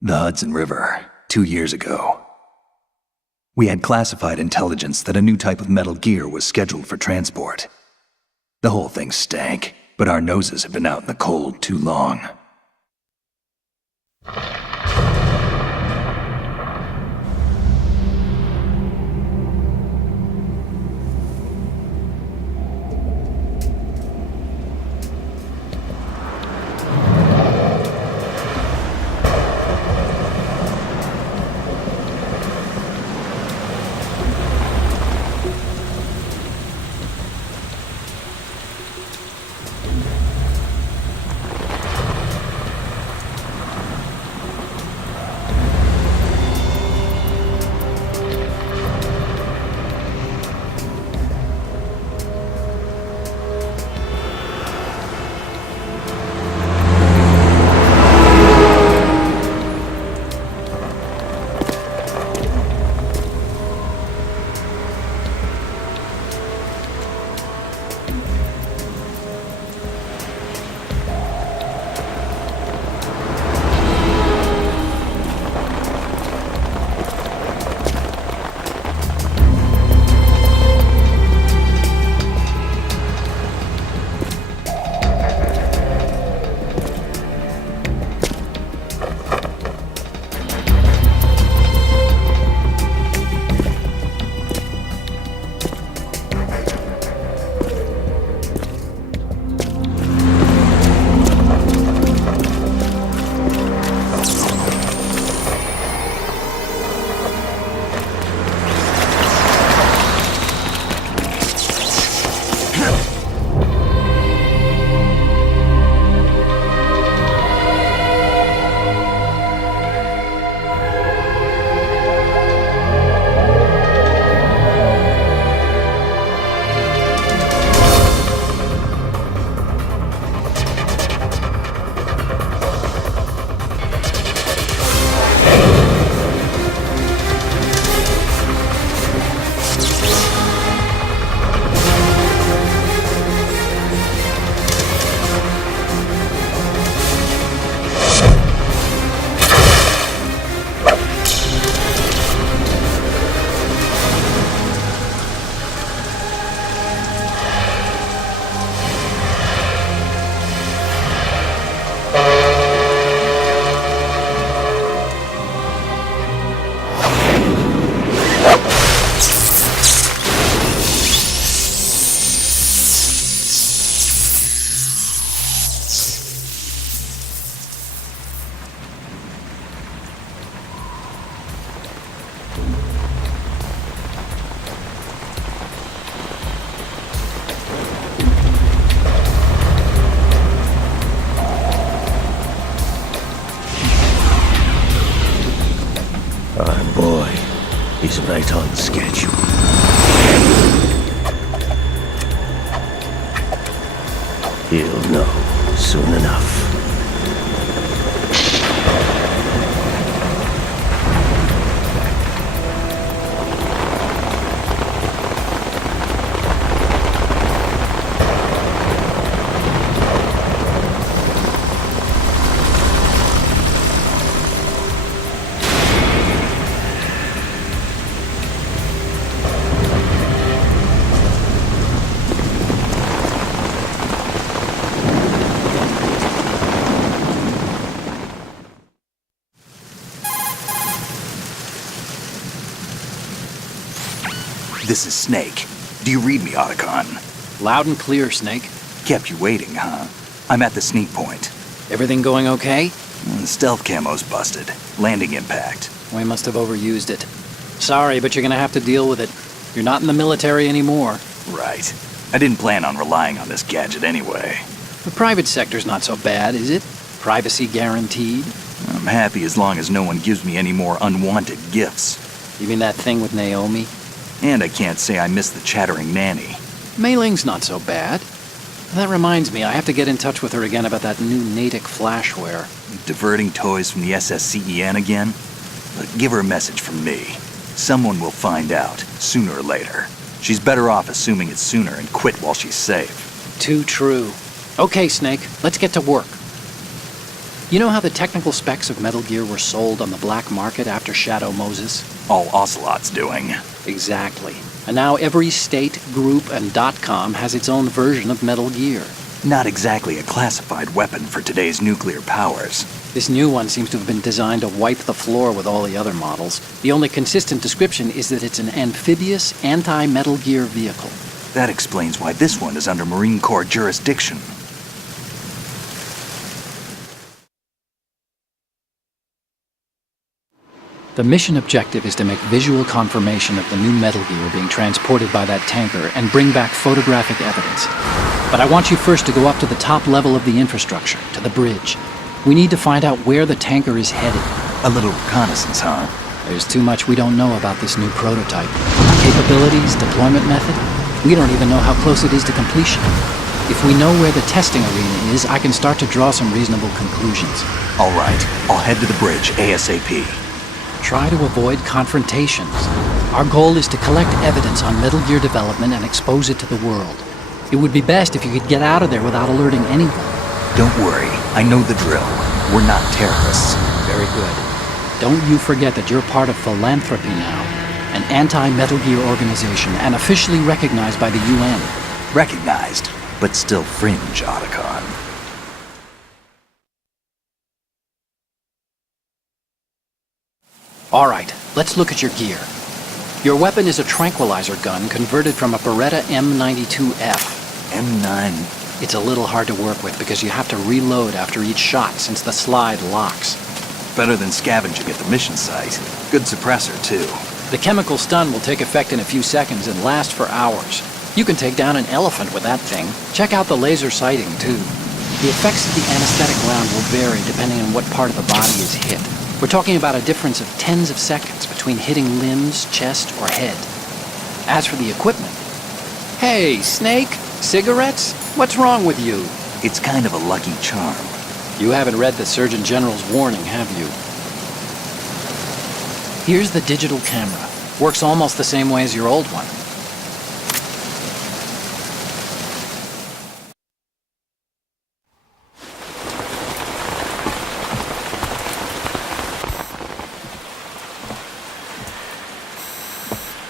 The Hudson River, 2 years ago. We had classified intelligence that a new type of metal gear was scheduled for transport. The whole thing stank, but our noses had been out in the cold too long. Our boy is right on schedule. He'll know soon enough. This is Snake. Do you read me, Otacon? Loud and clear, Snake. Kept you waiting, huh? I'm at the sneak point. Everything going okay? The stealth camo's busted. Landing impact. We must have overused it. Sorry, but you're gonna have to deal with it. You're not in the military anymore. Right. I didn't plan on relying on this gadget anyway. The private sector's not so bad, is it? Privacy guaranteed? I'm happy as long as no one gives me any more unwanted gifts. You mean that thing with Naomi? And I can't say I miss the chattering nanny. Mei Ling's not so bad. That reminds me, I have to get in touch with her again about that new Natick flashware. Diverting toys from the SSCEN again? But give her a message from me. Someone will find out, sooner or later. She's better off assuming it's sooner and quit while she's safe. Too true. Okay, Snake, let's get to work. You know how the technical specs of Metal Gear were sold on the black market after Shadow Moses? All Ocelot's doing. Exactly. And now every state, group, and .com has its own version of Metal Gear. Not exactly a classified weapon for today's nuclear powers. This new one seems to have been designed to wipe the floor with all the other models. The only consistent description is that it's an amphibious, anti-Metal Gear vehicle. That explains why this one is under Marine Corps jurisdiction. The mission objective is to make visual confirmation of the new Metal Gear being transported by that tanker and bring back photographic evidence. But I want you first to go up to the top level of the infrastructure, to the bridge. We need to find out where the tanker is headed. A little reconnaissance, huh? There's too much we don't know about this new prototype. Capabilities, deployment method. We don't even know how close it is to completion. If we know where the testing arena is, I can start to draw some reasonable conclusions. All right, I'll head to the bridge ASAP. Try to avoid confrontations. Our goal is to collect evidence on Metal Gear development and expose it to the world. It would be best if you could get out of there without alerting anyone. Don't worry, I know the drill. We're not terrorists. Very good. Don't you forget that you're part of Philanthropy now, an anti-Metal Gear organization and officially recognized by the UN. Recognized, but still fringe, Otacon. All right, let's look at your gear. Your weapon is a tranquilizer gun converted from a Beretta M92F. M9. It's a little hard to work with because you have to reload after each shot since the slide locks. Better than scavenging at the mission site. Good suppressor, too. The chemical stun will take effect in a few seconds and last for hours. You can take down an elephant with that thing. Check out the laser sighting, too. The effects of the anesthetic round will vary depending on what part of the body is hit. We're talking about a difference of tens of seconds between hitting limbs, chest, or head. As for the equipment... Hey, Snake? Cigarettes? What's wrong with you? It's kind of a lucky charm. You haven't read the Surgeon General's warning, have you? Here's the digital camera. Works almost the same way as your old one.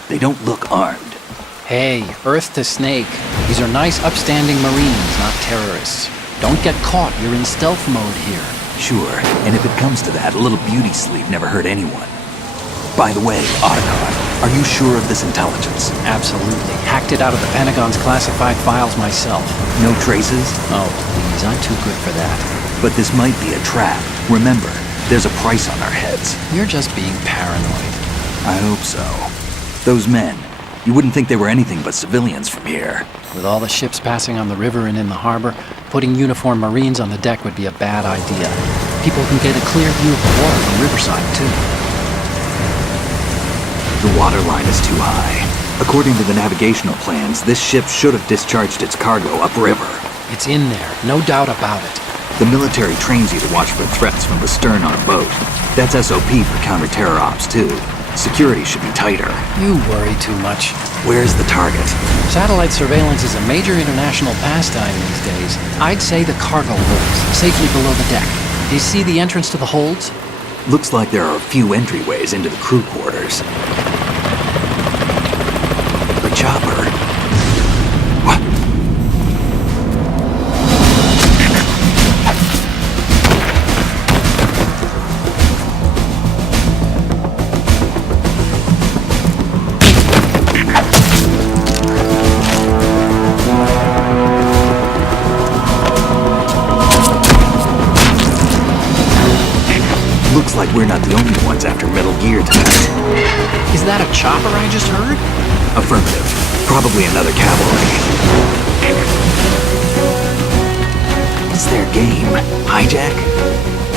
They don't look armed. Hey, Earth to Snake. These are nice, upstanding Marines, not terrorists. Don't get caught. You're in stealth mode here. Sure, and if it comes to that, a little beauty sleep never hurt anyone. By the way, Otacon, are you sure of this intelligence? Absolutely. Hacked it out of the Pentagon's classified files myself. No traces? Oh, please, I'm too good for that. But this might be a trap. Remember, there's a price on our heads. You're just being paranoid. I hope so. Those men, you wouldn't think they were anything but civilians from here. With all the ships passing on the river and in the harbor, putting uniformed Marines on the deck would be a bad idea. People can get a clear view of the water from Riverside, too. The water line is too high. According to the navigational plans, this ship should have discharged its cargo upriver. It's in there, no doubt about it. The military trains you to watch for threats from the stern on a boat. That's SOP for counter-terror ops, too. Security should be tighter. You worry too much. Where's the target? Satellite surveillance is a major international pastime these days. I'd say the cargo holds, safely below the deck. Do you see the entrance to the holds? Looks like there are a few entryways into the crew quarters. The chopper. What? Looks like we're not the only ones after Metal Gear tonight. Is that a chopper I just heard? Affirmative. Probably another cavalry. What's their game? Hijack?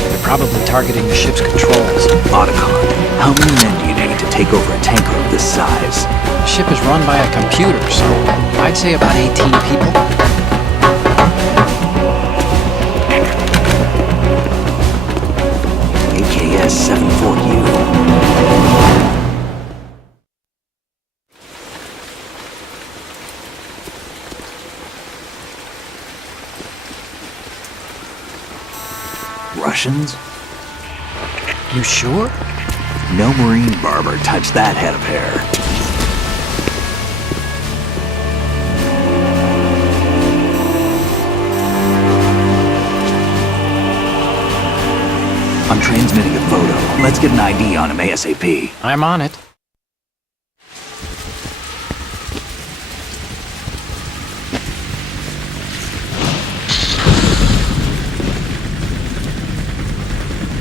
They're probably targeting the ship's controls. Otacon, how many men do you need to take over a tanker of this size? The ship is run by a computer, so I'd say about 18 people. AKS 74U. Russians? You sure? No Marine barber touched that head of hair. I'm transmitting a photo. Let's get an ID on him ASAP. I'm on it.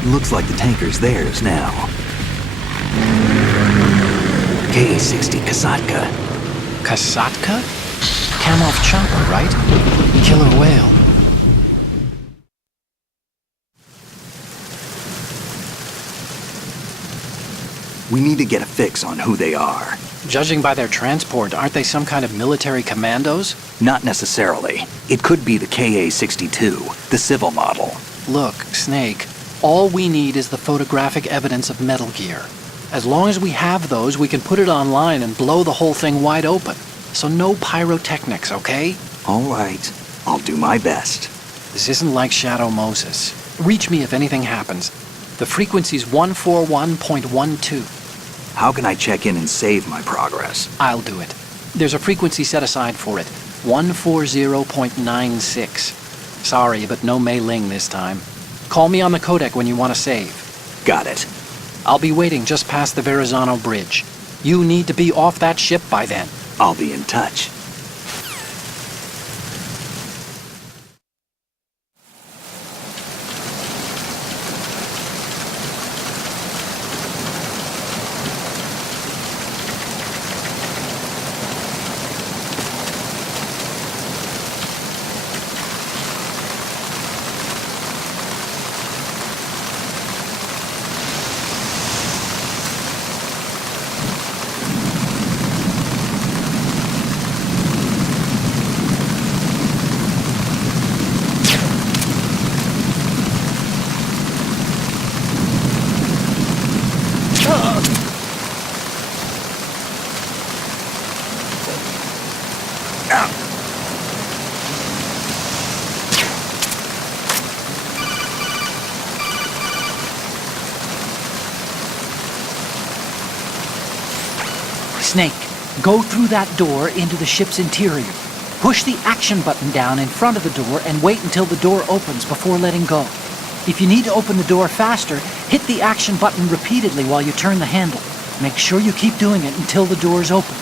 Looks like the tanker's theirs now. Ka-60 Kasatka. Kasatka? Kamov chopper, right? Killer whale. We need to get a fix on who they are. Judging by their transport, aren't they some kind of military commandos? Not necessarily. It could be the Ka-62, the civil model. Look, Snake, all we need is the photographic evidence of Metal Gear. As long as we have those, we can put it online and blow the whole thing wide open. So no pyrotechnics, okay? All right. I'll do my best. This isn't like Shadow Moses. Reach me if anything happens. The frequency's 141.12. How can I check in and save my progress? I'll do it. There's a frequency set aside for it. 140.96. Sorry, but no Mei Ling this time. Call me on the codec when you want to save. Got it. I'll be waiting just past the Verrazano Bridge. You need to be off that ship by then. I'll be in touch. Snake, go through that door into the ship's interior. Push the action button down in front of the door and wait until the door opens before letting go. If you need to open the door faster, hit the action button repeatedly while you turn the handle. Make sure you keep doing it until the door's open.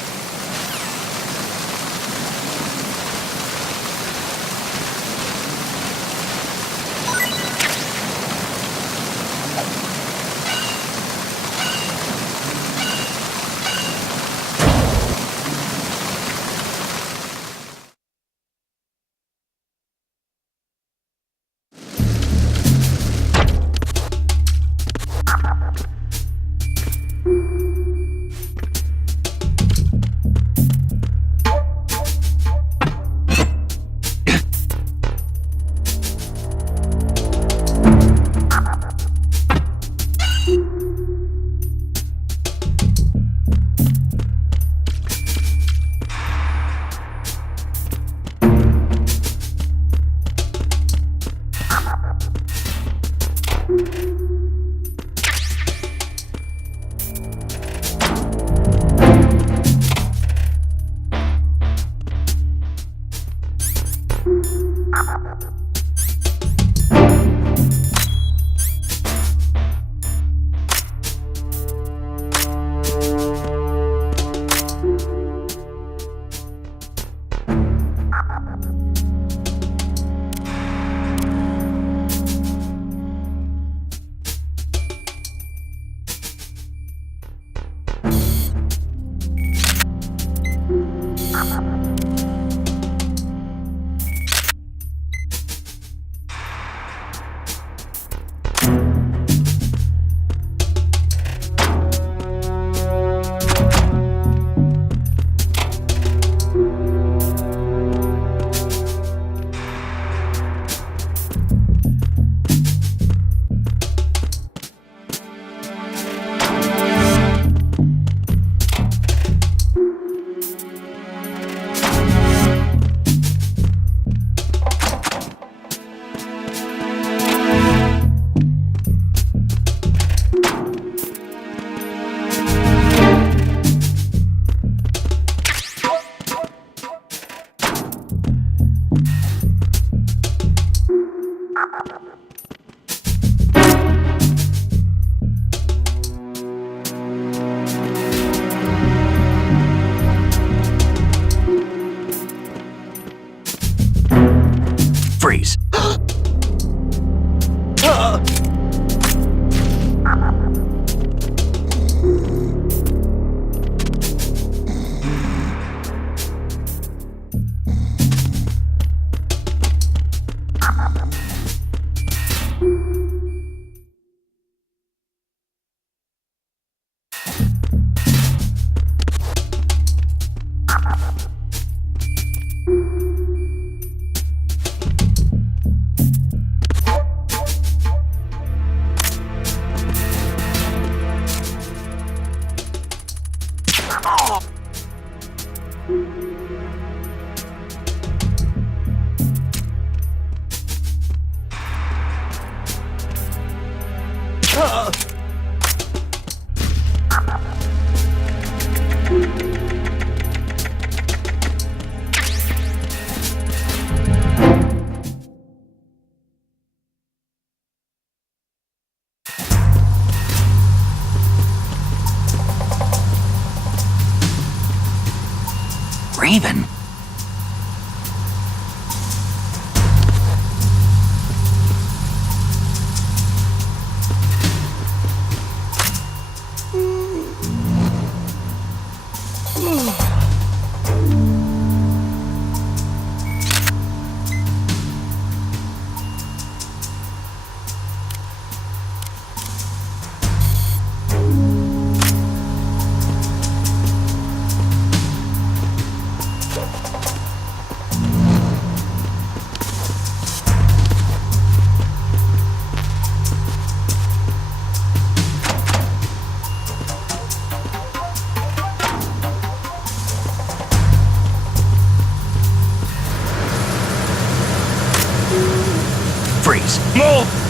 explosives. Move!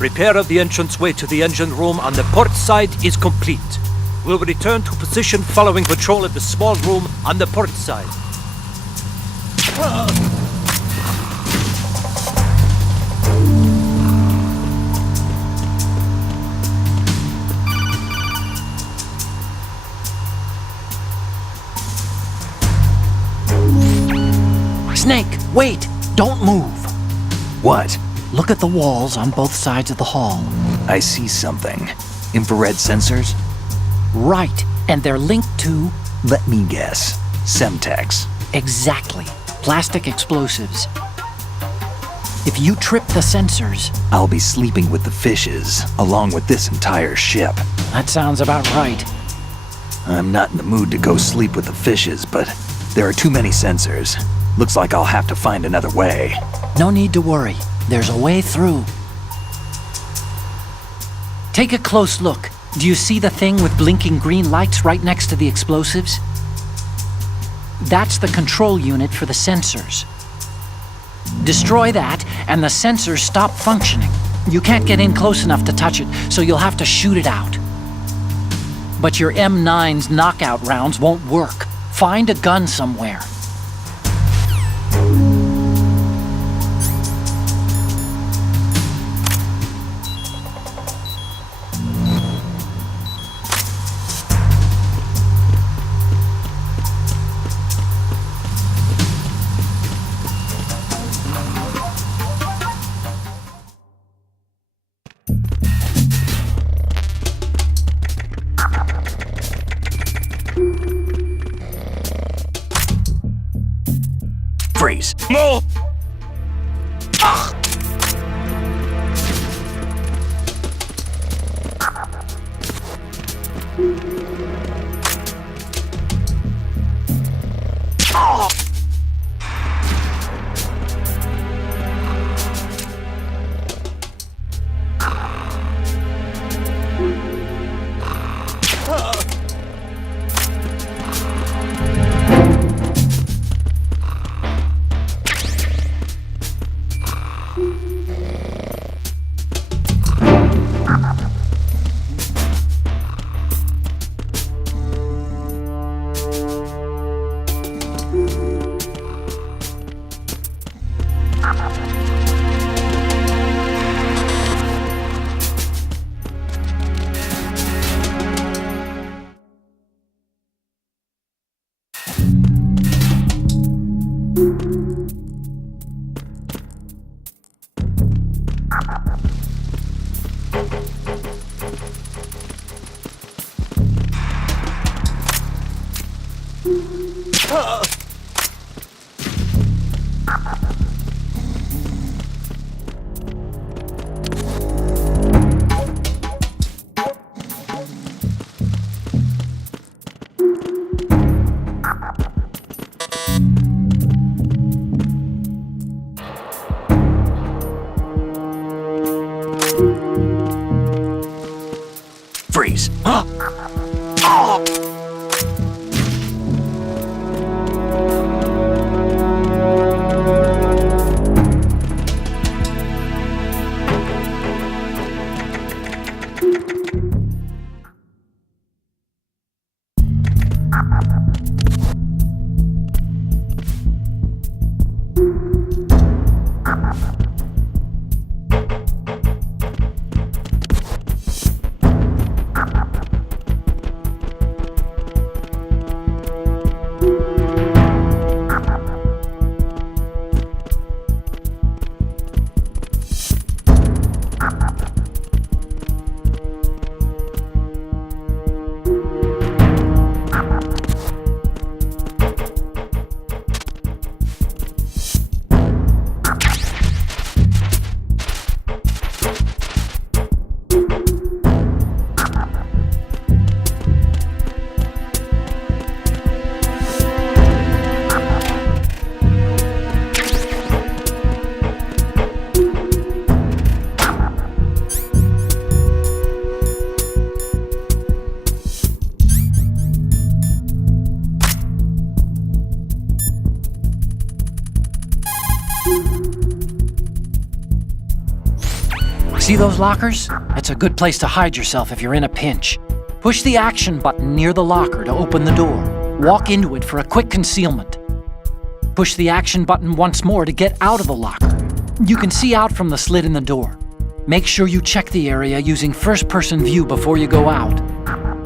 Repair of the entranceway to the engine room on the port side is complete. We'll return to position following patrol of the small room on the port side. Snake, wait! Don't move! What? Look at the walls on both sides of the hall. I see something. Infrared sensors? Right, and they're linked to... Let me guess. Semtex. Exactly. Plastic explosives. If you trip the sensors... I'll be sleeping with the fishes, along with this entire ship. That sounds about right. I'm not in the mood to go sleep with the fishes, but there are too many sensors. Looks like I'll have to find another way. No need to worry. There's a way through. Take a close look. Do you see the thing with blinking green lights right next to the explosives? That's the control unit for the sensors. Destroy that, and the sensors stop functioning. You can't get in close enough to touch it, so you'll have to shoot it out. But your M9's knockout rounds won't work. Find a gun somewhere. Freeze. No! Freeze. See those lockers? It's a good place to hide yourself if you're in a pinch. Push the action button near the locker to open the door. Walk into it for a quick concealment. Push the action button once more to get out of the locker. You can see out from the slit in the door. Make sure you check the area using first-person view before you go out.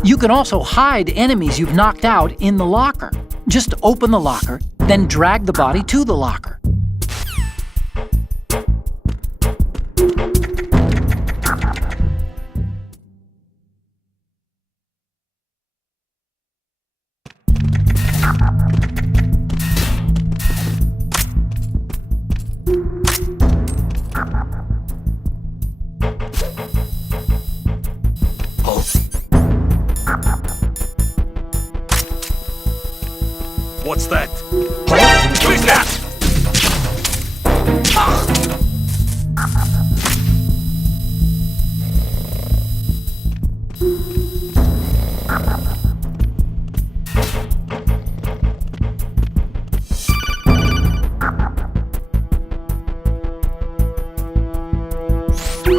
You can also hide enemies you've knocked out in the locker. Just open the locker, then drag the body to the locker. What's that? Who's that?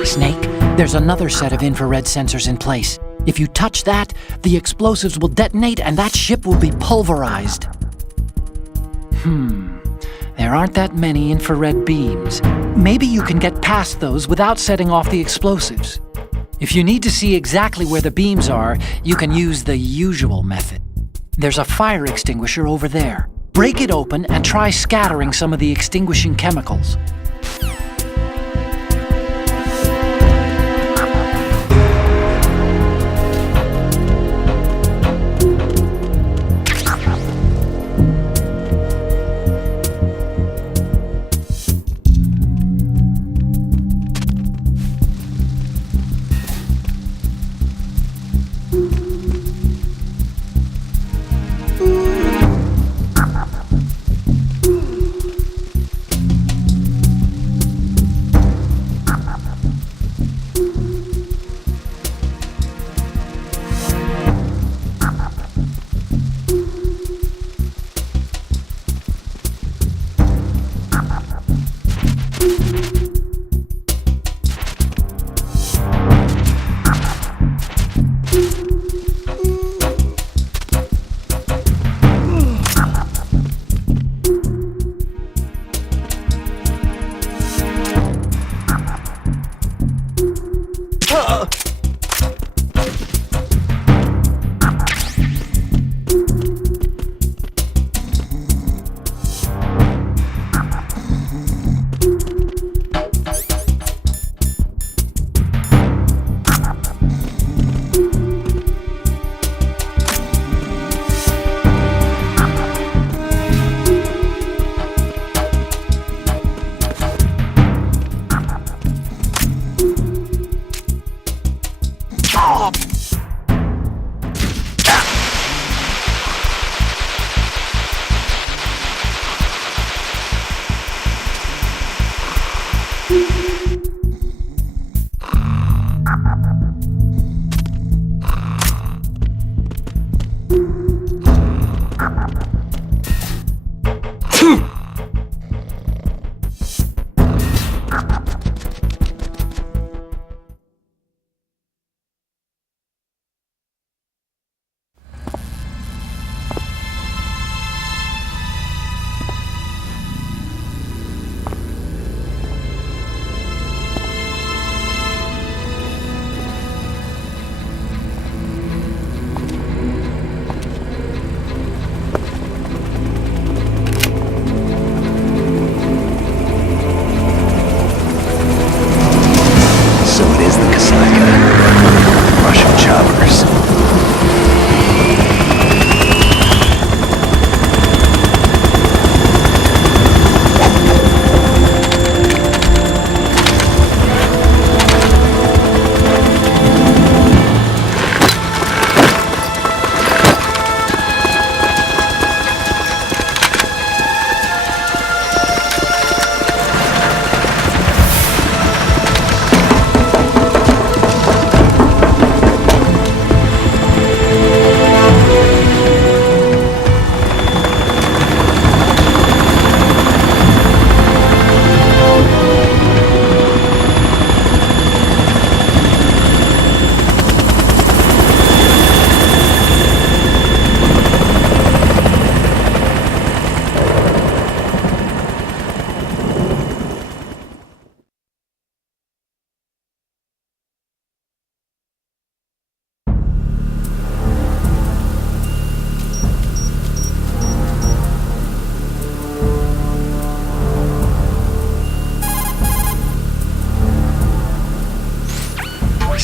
Snake, there's another set of infrared sensors in place. If you touch that, the explosives will detonate and that ship will be pulverized. There aren't that many infrared beams. Maybe you can get past those without setting off the explosives. If you need to see exactly where the beams are, you can use the usual method. There's a fire extinguisher over there. Break it open and try scattering some of the extinguishing chemicals.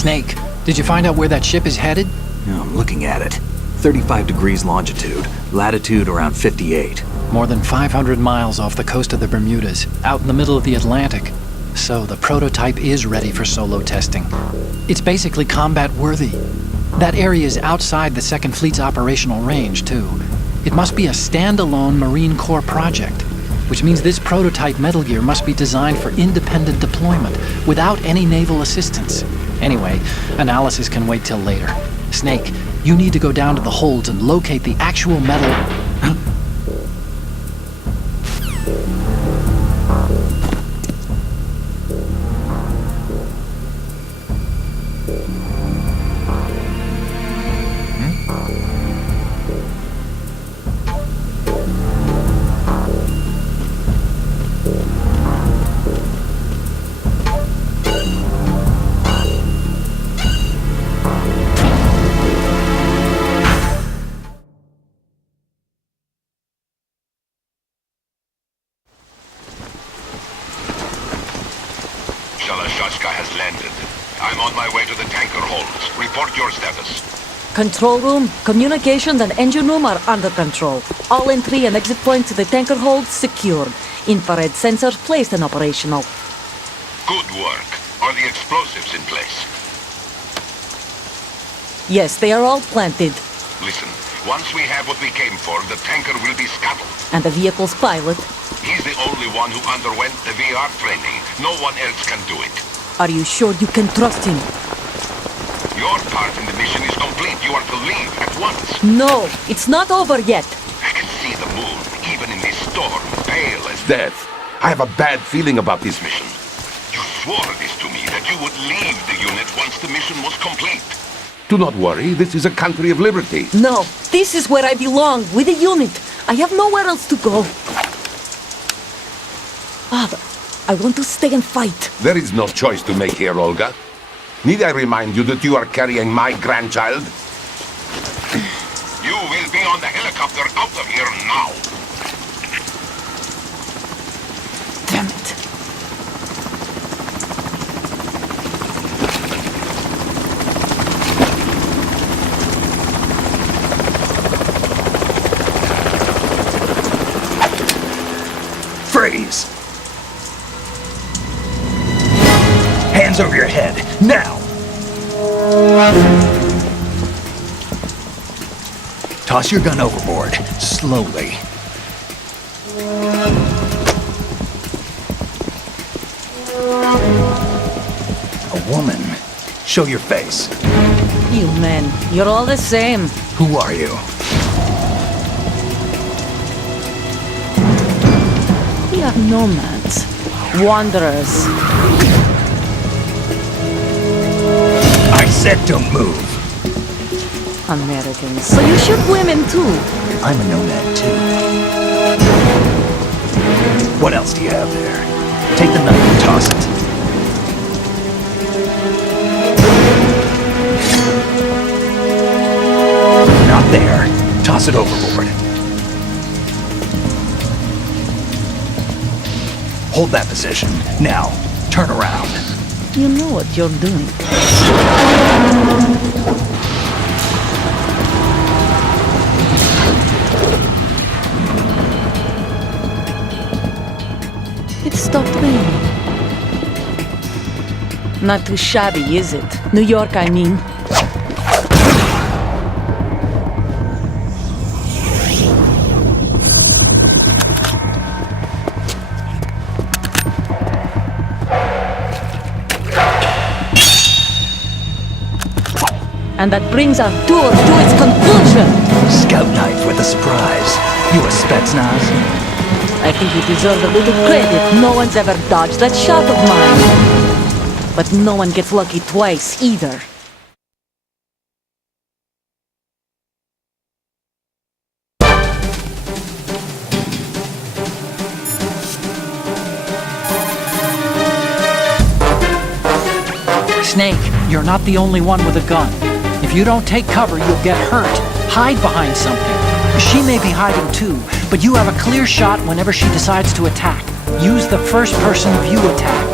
Snake, did you find out where that ship is headed? I'm looking at it. 35 degrees longitude, latitude around 58. More than 500 miles off the coast of the Bermudas, out in the middle of the Atlantic. So the prototype is ready for solo testing. It's basically combat worthy. That area is outside the Second Fleet's operational range, too. It must be a standalone Marine Corps project, which means this prototype Metal Gear must be designed for independent deployment, without any naval assistance. Anyway, analysis can wait till later. Snake, you need to go down to the holds and locate the actual metal... has landed. I'm on my way to the tanker holds. Report your status. Control room, communications and engine room are under control. All entry and exit points to the tanker hold secured. Infrared sensors placed and operational. Good work. Are the explosives in place? Yes, they are all planted. Listen, once we have what we came for, the tanker will be scuttled. And the vehicle's pilot? He's the only one who underwent the VR training. No one else can do it. Are you sure you can trust him? Your part in the mission is complete. You are to leave at once. No, it's not over yet. I can see the moon, even in this storm, pale as death. I have a bad feeling about this mission. You swore this to me, that you would leave the unit once the mission was complete. Do not worry, this is a country of liberty. No, this is where I belong, with the unit. I have nowhere else to go. Father, I want to stay and fight. There is no choice to make here, Olga. Need I remind you that you are carrying my grandchild? You will be on the helicopter out of here now. Damn it. Freeze! Hands over your head, now! Toss your gun overboard, slowly. A woman. Show your face. You men, you're all the same. Who are you? We are nomads. Wanderers. I said don't move. Americans. So you shoot women too. I'm a nomad too. What else do you have there? Take the knife and toss it. Not there. Toss it overboard. Hold that position. Now, turn around. You know what you're doing. It stopped raining. Not too shabby, is it? New York, I mean. And that brings our tour to its conclusion. Scout knife with a surprise. You a Spetsnaz? I think you deserve a little credit. No one's ever dodged that shot of mine. But no one gets lucky twice, either. Snake, you're not the only one with a gun. If you don't take cover, you'll get hurt. Hide behind something. She may be hiding too, but you have a clear shot whenever she decides to attack. Use the first-person view attack.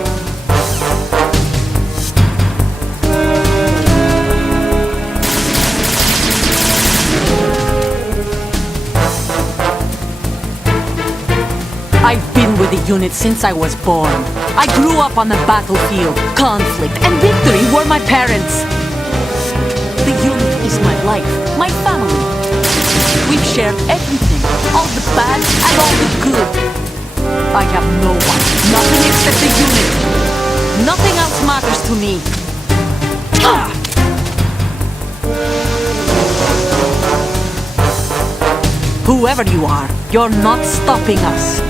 I've been with the unit since I was born. I grew up on the battlefield. Conflict and victory were my parents. The unit is my life, my family. We've shared everything, all the bad and all the good. I have no one, nothing except the unit. Nothing else matters to me. Ah! Whoever you are, you're not stopping us.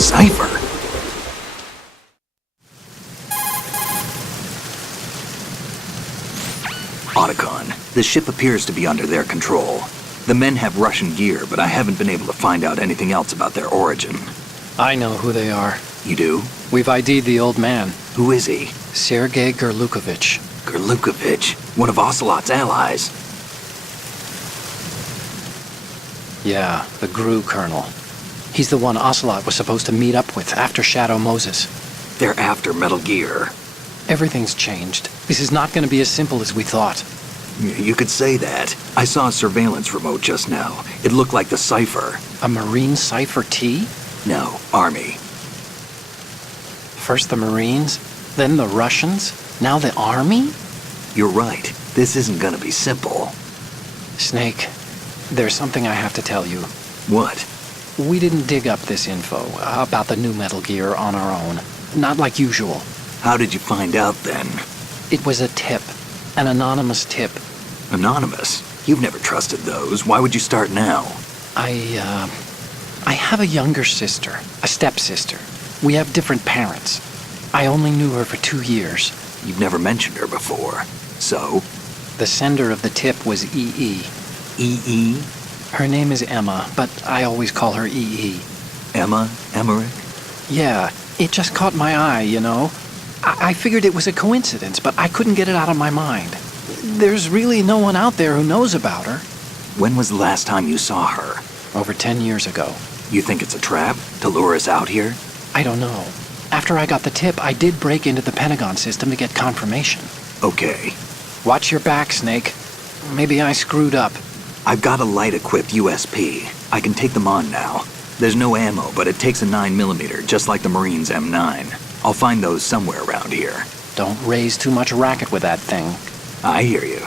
Cipher. Otacon, the ship appears to be under their control. The men have Russian gear, but I haven't been able to find out anything else about their origin. I know who they are. You do? We've ID'd the old man, Who is he? Sergei Gerlukovich. Gerlukovich, one of Ocelot's allies. Yeah, the GRU colonel. He's the one Ocelot was supposed to meet up with after Shadow Moses. They're after Metal Gear. Everything's changed. This is not going to be as simple as we thought. You could say that. I saw a surveillance remote just now. It looked like the Cipher. A Marine Cipher T? No, Army. First the Marines, then the Russians, now the Army? You're right. This isn't gonna be simple. Snake, there's something I have to tell you. What? We didn't dig up this info about the new Metal Gear on our own. Not like usual. How did you find out then? It was a tip. An anonymous tip. Anonymous? You've never trusted those. Why would you start now? I have a younger sister, a stepsister. We have different parents. I only knew her for 2 years. You've never mentioned her before. So? The sender of the tip was EE. EE? Her name is Emma, but I always call her EE. Emma Emmerich? Yeah, it just caught my eye, you know. I figured it was a coincidence, but I couldn't get it out of my mind. There's really no one out there who knows about her. When was the last time you saw her? Over 10 years ago. You think it's a trap to lure us out here? I don't know. After I got the tip, I did break into the Pentagon system to get confirmation. Okay. Watch your back, Snake. Maybe I screwed up. I've got a light-equipped USP. I can take them on now. There's no ammo, but it takes a 9mm, just like the Marines' M9. I'll find those somewhere around here. Don't raise too much racket with that thing. I hear you.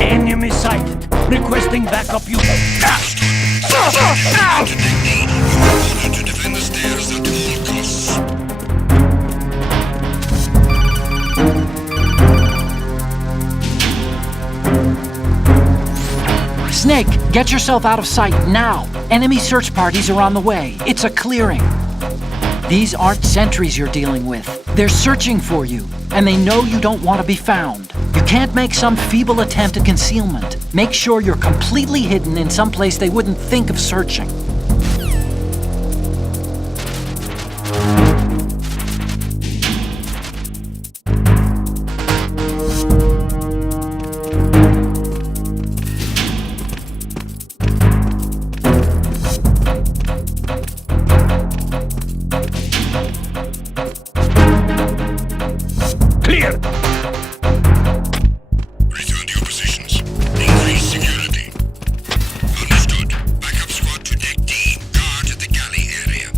Enemy sighted. Requesting backup unit. To defend the stairs at all costs. Snake, get yourself out of sight now. Enemy search parties are on the way. It's a clearing. These aren't sentries you're dealing with. They're searching for you, and they know you don't want to be found. You can't make some feeble attempt at concealment. Make sure you're completely hidden in some place they wouldn't think of searching. Clear! Return to your positions. Increase security. Understood. Backup squad to deck D. Guard the galley area.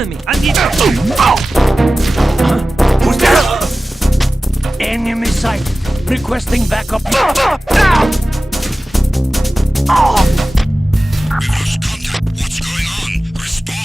enemy! I need... Who's there? Enemy sight! Requesting backup! What's going on? Respond!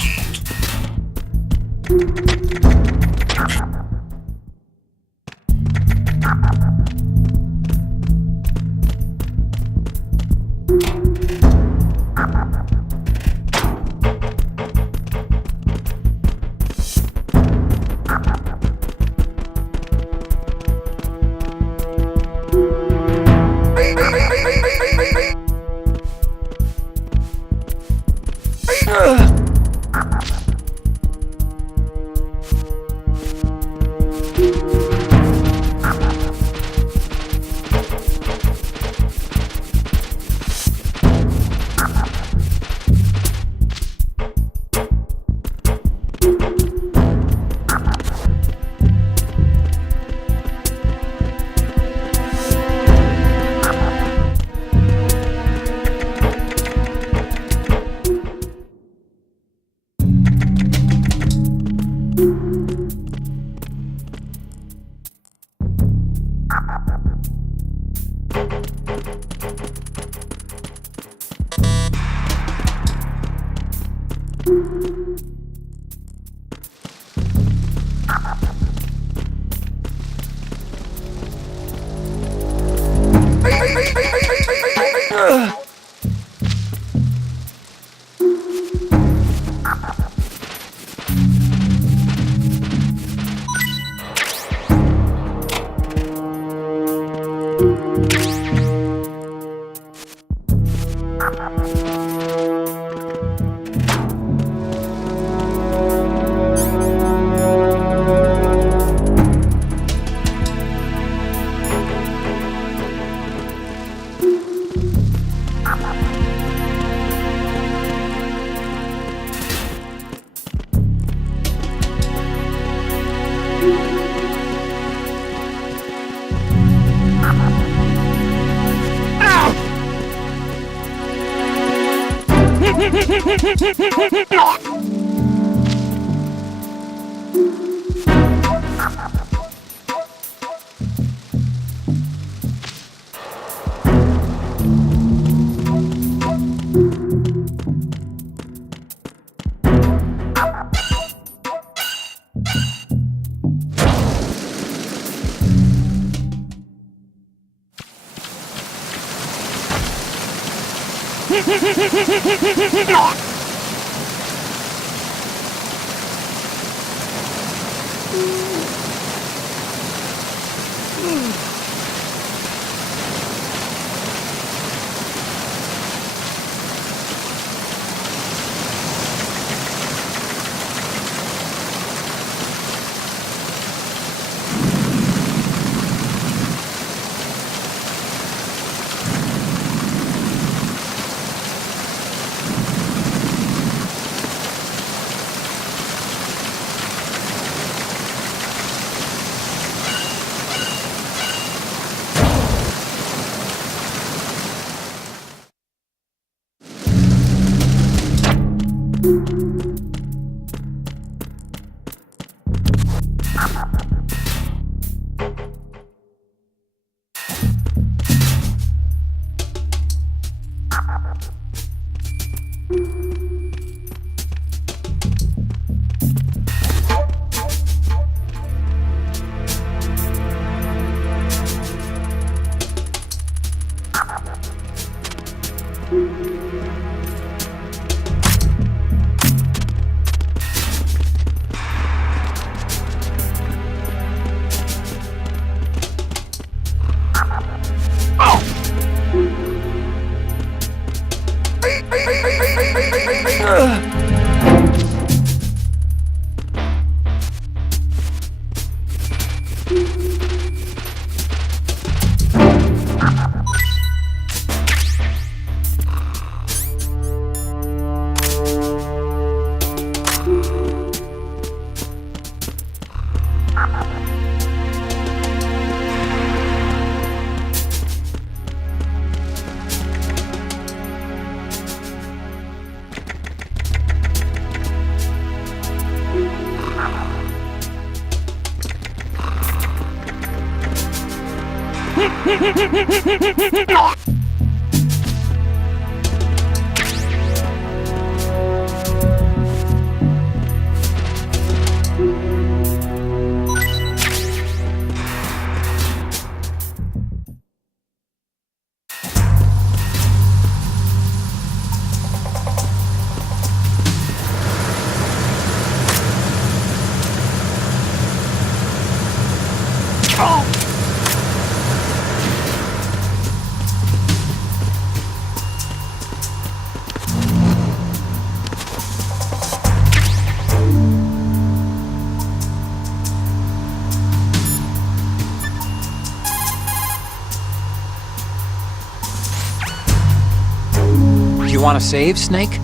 You want to save, Snake?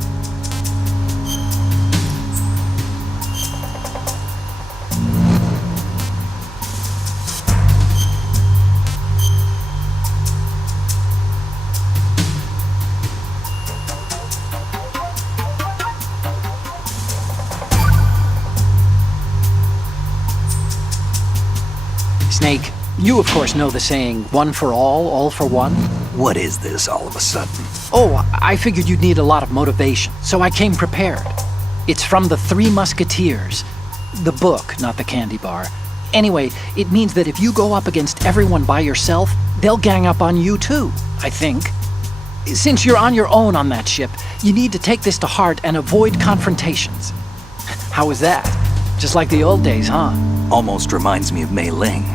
Snake, you of course know the saying, one for all for one? What is this all of a sudden? Oh, I figured you'd need a lot of motivation, so I came prepared. It's from the Three Musketeers. The book, not the candy bar. Anyway, it means that if you go up against everyone by yourself, they'll gang up on you too, I think. Since you're on your own on that ship, you need to take this to heart and avoid confrontations. How was that? Just like the old days, huh? Almost reminds me of Mei Ling,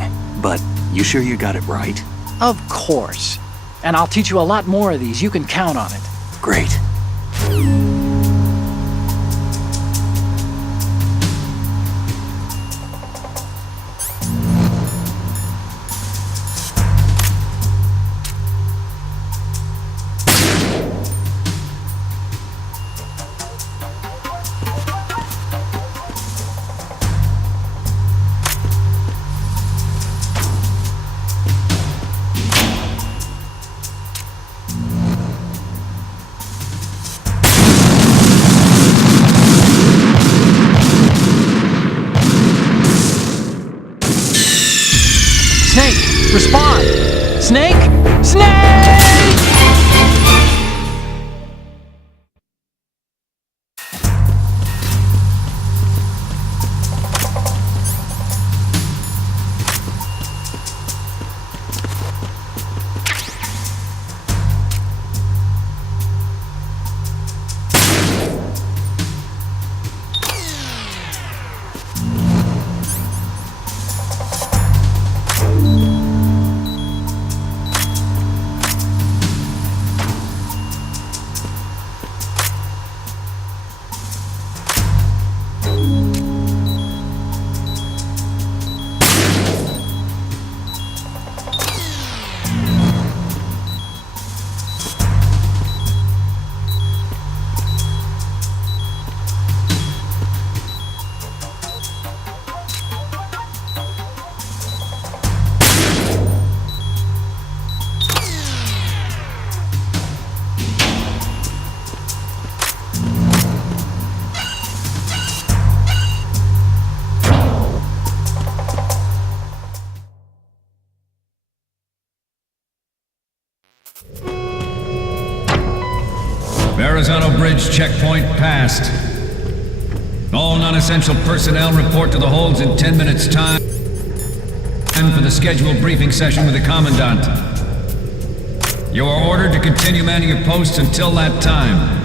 but you sure you got it right? Of course. And I'll teach you a lot more of these. You can count on it. Great. Snake, respond! Snake! Snake! Verrazano Bridge checkpoint passed. All non-essential personnel report to the holds in 10 minutes' time for the scheduled briefing session with the Commandant. You are ordered to continue manning your posts until that time.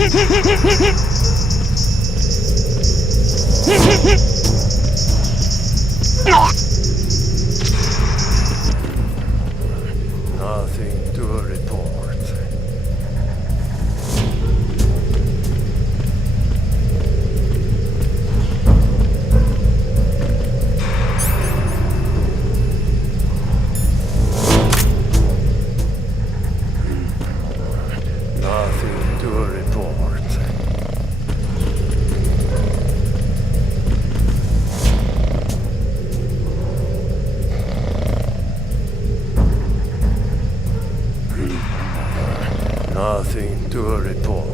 Nothing to report. Nothing to report. Nothing to report.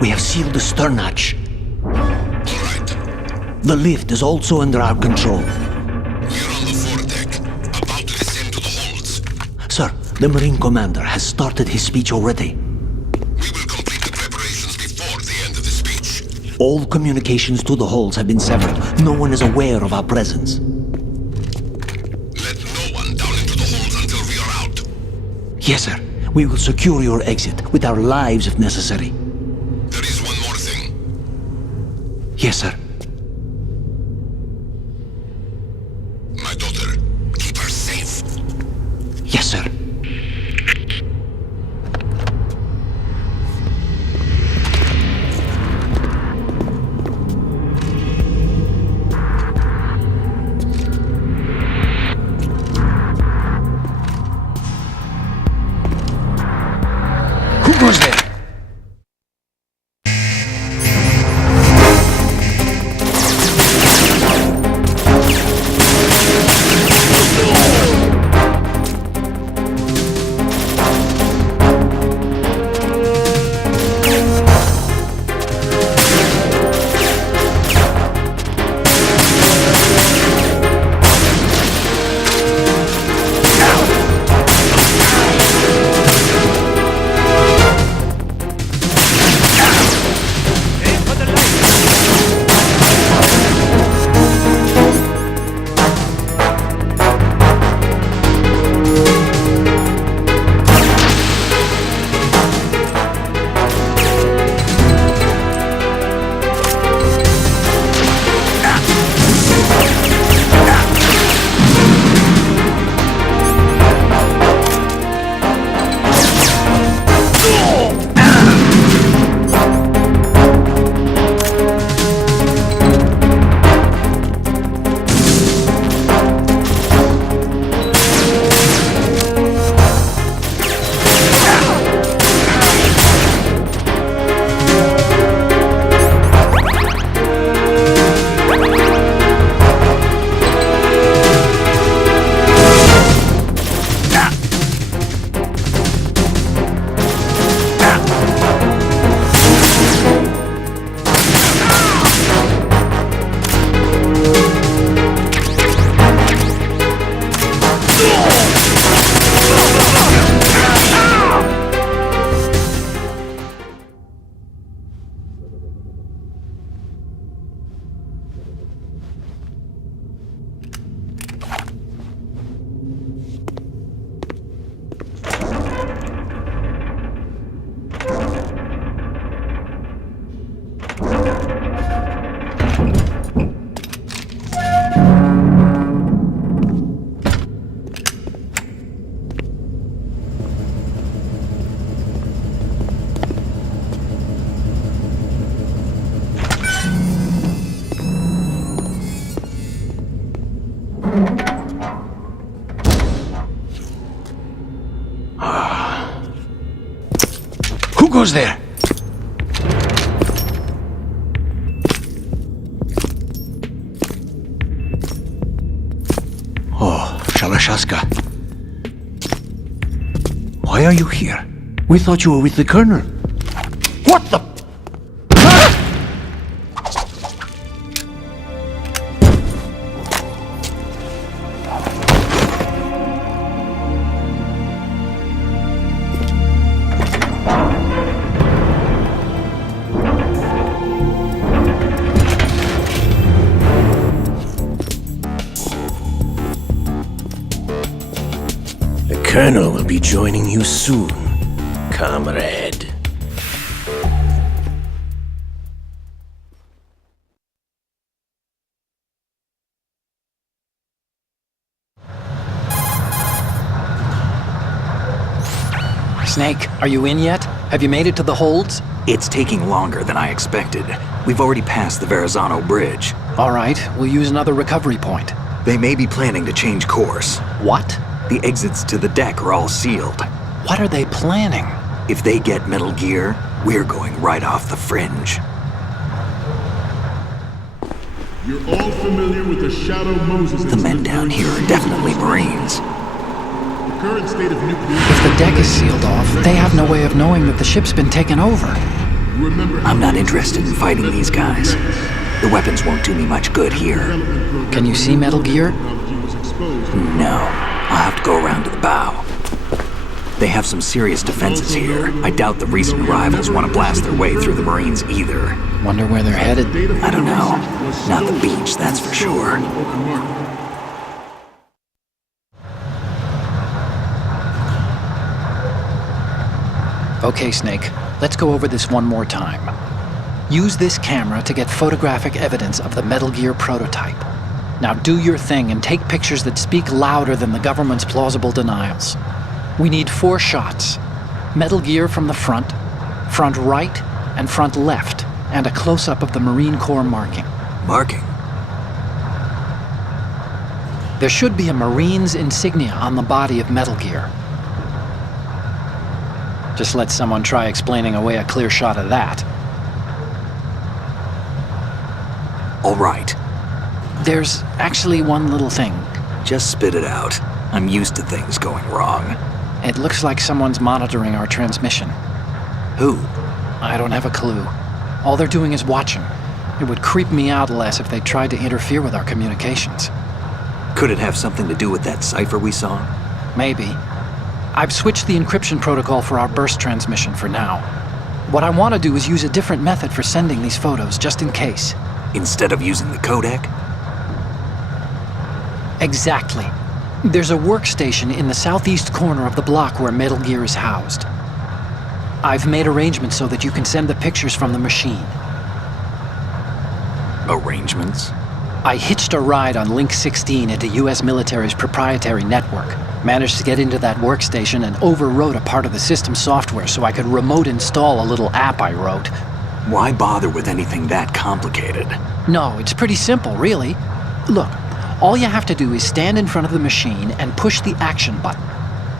We have sealed the stern hatch. All right. The lift is also under our control. We're on the foredeck, about to descend to the holds. Sir, the Marine Commander has started his speech already. We will complete the preparations before the end of the speech. All communications to the holds have been severed. No one is aware of our presence. Let no one down into the holds until we are out. Yes, sir. We will secure your exit, with our lives if necessary. There is one more thing. Yes, sir. My daughter, keep her safe. Yes, sir. Who goes there? goes there? Oh, Shalashaska. Why are you here? We thought you were with the Colonel. What the? The Colonel will be joining you soon, comrade. Snake, are you in yet? Have you made it to the holds? It's taking longer than I expected. We've already passed the Verrazano Bridge. All right, we'll use another recovery point. They may be planning to change course. What? The exits to the deck are all sealed. What are they planning? If they get Metal Gear, we're going right off the fringe. You're all familiar with the Shadow Moses. The men down here are definitely Marines. The current state of nuclear... If the deck is sealed off, they have no way of knowing that the ship's been taken over. I'm not interested in fighting these guys. The weapons won't do me much good here. Can you see Metal Gear? No. I'll have to go around to the bow. They have some serious defenses here. I doubt the recent arrivals want to blast their way through the Marines either. Wonder where they're headed? I don't know. Not the beach, that's for sure. Okay, Snake. Let's go over this one more time. Use this camera to get photographic evidence of the Metal Gear prototype. Now do your thing and take pictures that speak louder than the government's plausible denials. We need 4 shots. Metal Gear from the front right, and front left, and a close-up of the Marine Corps marking. Marking? There should be a Marine's insignia on the body of Metal Gear. Just let someone try explaining away a clear shot of that. All right. There's actually one little thing. Just spit it out. I'm used to things going wrong. It looks like someone's monitoring our transmission. Who? I don't have a clue. All they're doing is watching. It would creep me out less if they tried to interfere with our communications. Could it have something to do with that cipher we saw? Maybe. I've switched the encryption protocol for our burst transmission for now. What I want to do is use a different method for sending these photos, just in case. Instead of using the codec? Exactly. There's a workstation in the southeast corner of the block where Metal Gear is housed. I've made arrangements so that you can send the pictures from the machine. Arrangements? I hitched a ride on Link 16 into US military's proprietary network. Managed to get into that workstation and overwrote a part of the system software so I could remote install a little app I wrote. Why bother with anything that complicated? No, it's pretty simple, really. Look, all you have to do is stand in front of the machine and push the action button.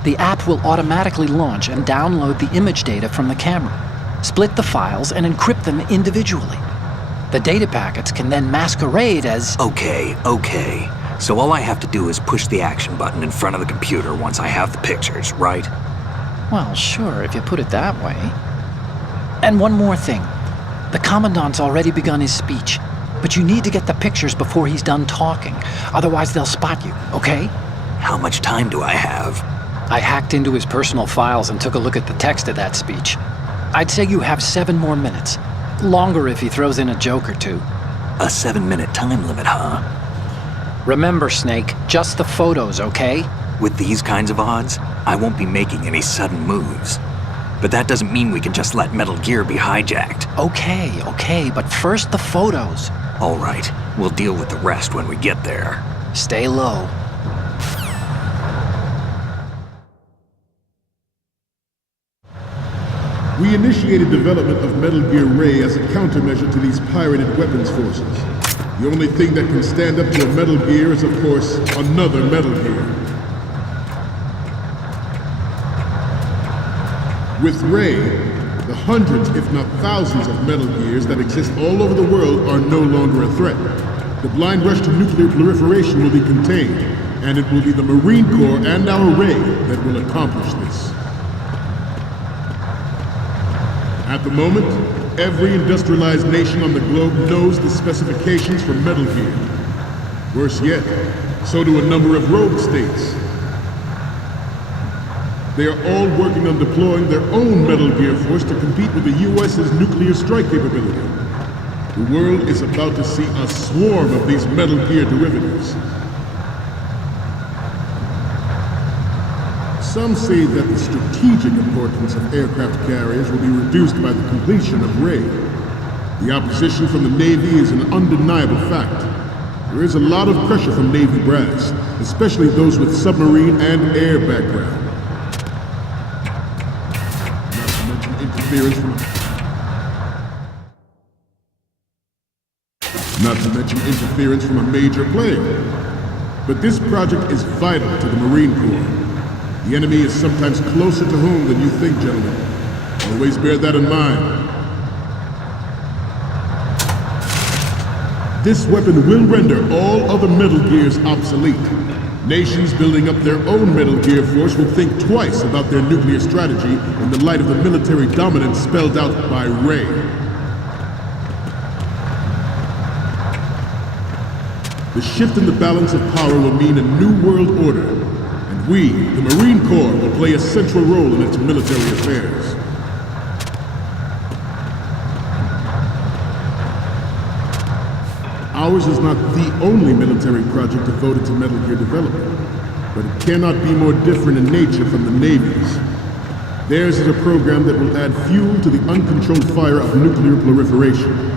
The app will automatically launch and download the image data from the camera, split the files, and encrypt them individually. The data packets can then masquerade as... Okay. So all I have to do is push the action button in front of the computer once I have the pictures, right? Well, sure, if you put it that way. And one more thing. The Commandant's already begun his speech, but you need to get the pictures before he's done talking. Otherwise, they'll spot you, okay? How much time do I have? I hacked into his personal files and took a look at the text of that speech. I'd say you have 7 more minutes. Longer if he throws in a joke or two. A 7-minute time limit, huh? Remember, Snake, just the photos, okay? With these kinds of odds, I won't be making any sudden moves. But that doesn't mean we can just let Metal Gear be hijacked. Okay, but first the photos. All right, we'll deal with the rest when we get there. Stay low. We initiated development of Metal Gear Ray as a countermeasure to these pirated weapons forces. The only thing that can stand up to a Metal Gear is, of course, another Metal Gear. With Ray, the hundreds, if not thousands, of Metal Gears that exist all over the world are no longer a threat. The blind rush to nuclear proliferation will be contained, and it will be the Marine Corps and our Ray that will accomplish this. At the moment, every industrialized nation on the globe knows the specifications for Metal Gear. Worse yet, so do a number of rogue states. They are all working on deploying their own Metal Gear force to compete with the US's nuclear strike capability. The world is about to see a swarm of these Metal Gear derivatives. Some say that the strategic importance of aircraft carriers will be reduced by the completion of Ray. The opposition from the Navy is an undeniable fact. There is a lot of pressure from Navy brass, especially those with submarine and air background. Not to mention interference from a major player. But this project is vital to the Marine Corps. The enemy is sometimes closer to home than you think, gentlemen. Always bear that in mind. This weapon will render all other Metal Gears obsolete. Nations building up their own Metal Gear force will think twice about their nuclear strategy in the light of the military dominance spelled out by Ray. The shift in the balance of power will mean a new world order, and we, the Marine Corps, will play a central role in its military affairs. Ours is not the only military project devoted to Metal Gear development, but it cannot be more different in nature from the Navy's. Theirs is a program that will add fuel to the uncontrolled fire of nuclear proliferation.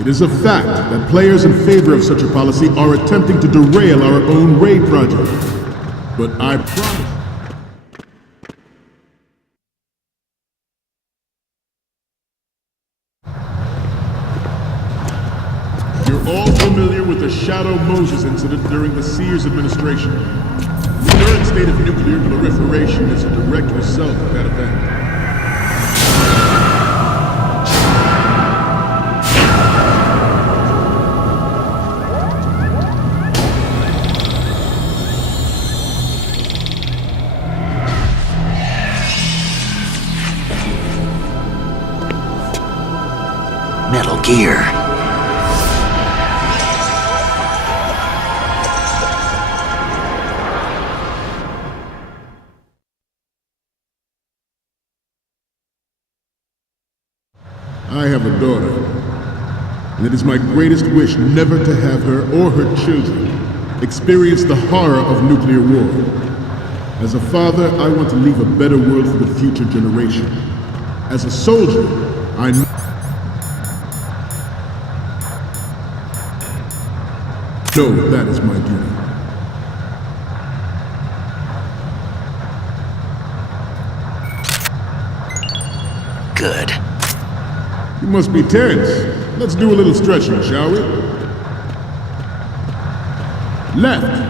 It is a fact that players in favor of such a policy are attempting to derail our own Ray project. But I promise... You're all familiar with the Shadow Moses incident during the Sears administration. The current state of nuclear proliferation is a direct result of that event. Metal Gear. I have a daughter, and it is my greatest wish never to have her or her children experience the horror of nuclear war. As a father, I want to leave a better world for the future generation. As a soldier, I know that is my duty. Good. You must be tense. Let's do a little stretching, shall we? Left.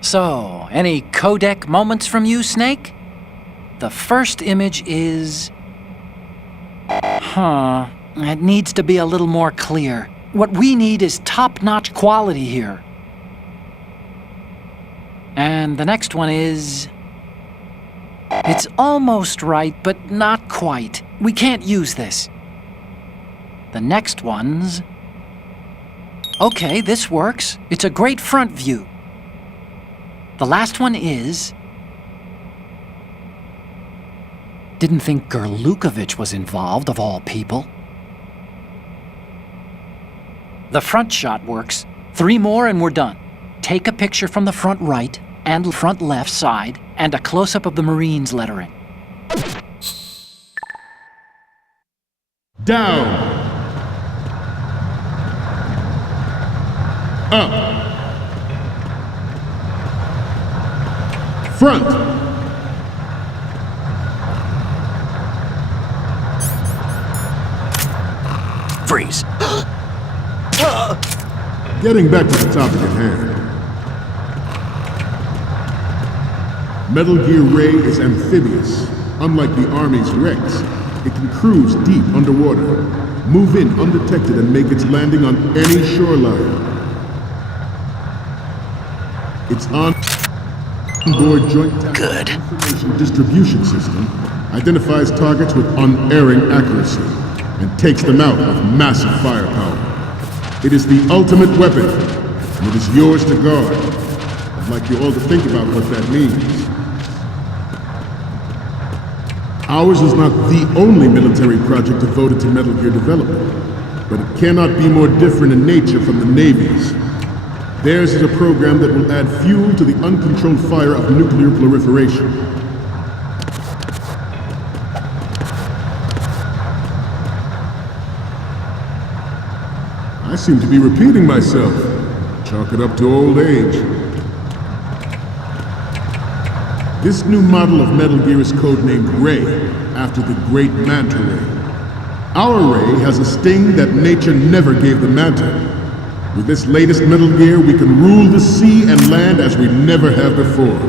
So, any codec moments from you, Snake? The first image is... It needs to be a little more clear. What we need is top-notch quality here. And the next one is... It's almost right, but not quite. We can't use this. The next one's... Okay, this works. It's a great front view. The last one is... Didn't think Gerlukovich was involved, of all people. The front shot works. 3 more and we're done. Take a picture from the front right and front left side, and a close-up of the Marines lettering. Down. Up. Front. Freeze. Getting back to the topic at hand. Metal Gear Ray is amphibious. Unlike the Army's Rex, it can cruise deep underwater, move in undetected and make its landing on any shoreline. Its on-board joint Good. information distribution system identifies targets with unerring accuracy and takes them out with massive firepower. It is the ultimate weapon, and it is yours to guard. I'd like you all to think about what that means. Ours is not the only military project devoted to Metal Gear development, but it cannot be more different in nature from the Navy's. Theirs is a program that will add fuel to the uncontrolled fire of nuclear proliferation. I seem to be repeating myself. Chalk it up to old age. This new model of Metal Gear is codenamed Ray, after the great Manta Ray. Our Ray has a sting that nature never gave the Manta. With this latest Metal Gear, we can rule the sea and land as we never have before.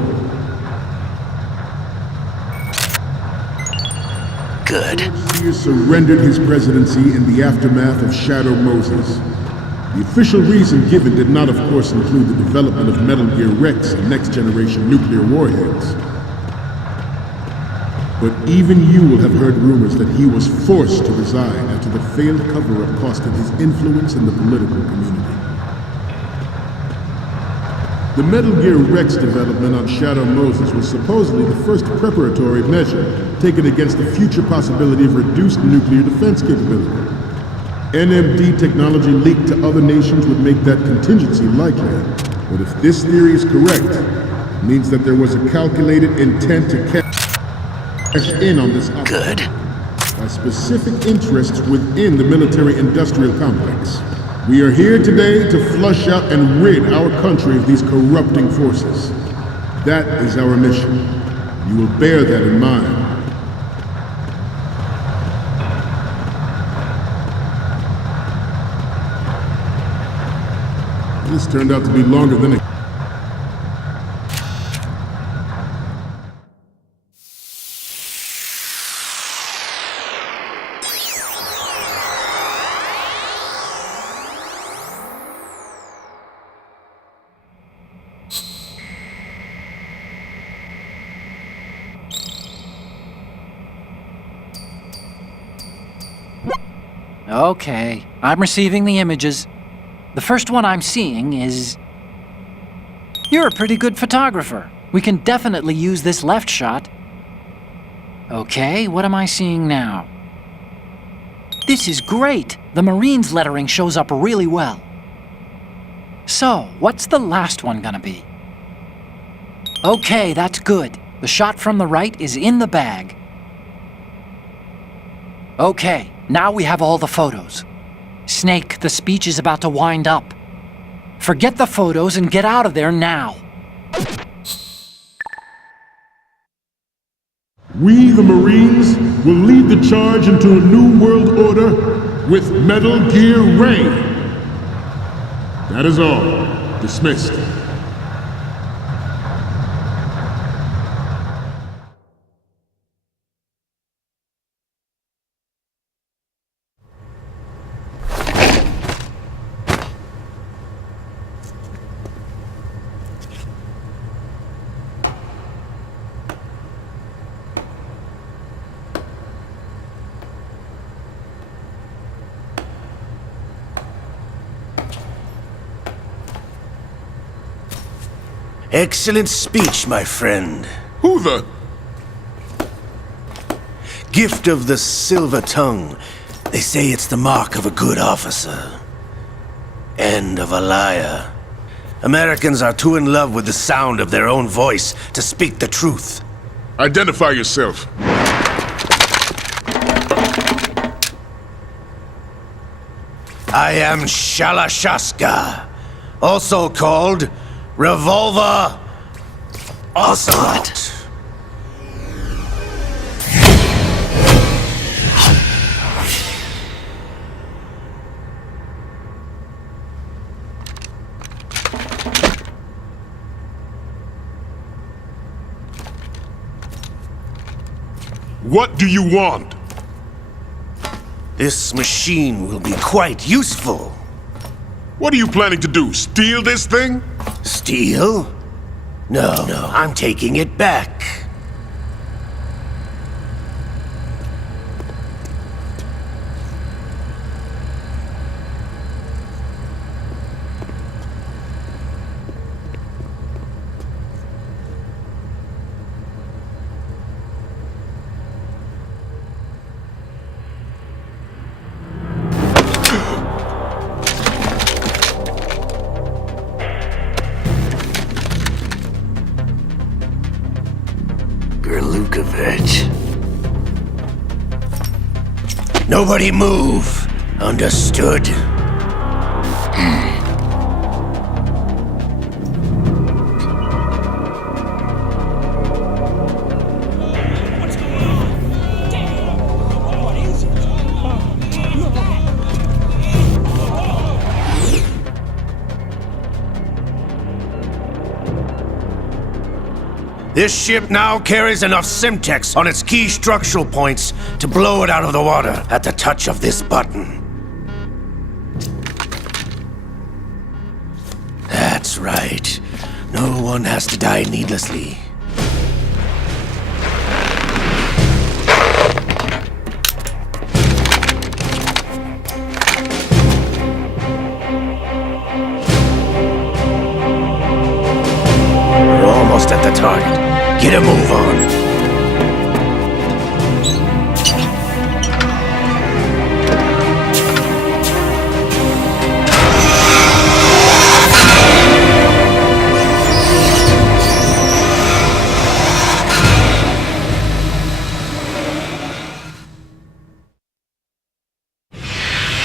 Good. He surrendered his presidency in the aftermath of Shadow Moses. The official reason given did not, of course, include the development of Metal Gear Rex and next-generation nuclear warheads. But even you will have heard rumors that he was forced to resign after the failed cover-up cost him his influence in the political community. The Metal Gear Rex development on Shadow Moses was supposedly the first preparatory measure taken against the future possibility of reduced nuclear defense capability. NMD technology leaked to other nations would make that contingency likely. But if this theory is correct, it means that there was a calculated intent to cash in on this Good. by specific interests within the military-industrial complex. We are here today to flush out and rid our country of these corrupting forces. That is our mission. You will bear that in mind. This turned out to be longer than expected. Okay, I'm receiving the images. The first one I'm seeing is... You're a pretty good photographer. We can definitely use this left shot. Okay, what am I seeing now? This is great! The Marines lettering shows up really well. So, what's the last one gonna be? Okay, that's good. The shot from the right is in the bag. Okay, now we have all the photos. Snake, the speech is about to wind up. Forget the photos and get out of there now. We, the Marines, will lead the charge into a new world order with Metal Gear Ray. That is all. Dismissed. Excellent speech, my friend. Who the... Gift of the silver tongue. They say it's the mark of a good officer. And of a liar. Americans are too in love with the sound of their own voice to speak the truth. Identify yourself. I am Shalashaska, also called Revolver Ocelot. What do you want? This machine will be quite useful. What are you planning to do? Steal this thing? Steal? No, I'm taking it back. Nobody move. Understood? This ship now carries enough Simtex on its key structural points to blow it out of the water at the touch of this button. That's right. No one has to die needlessly. We're almost at the target. Get a move on.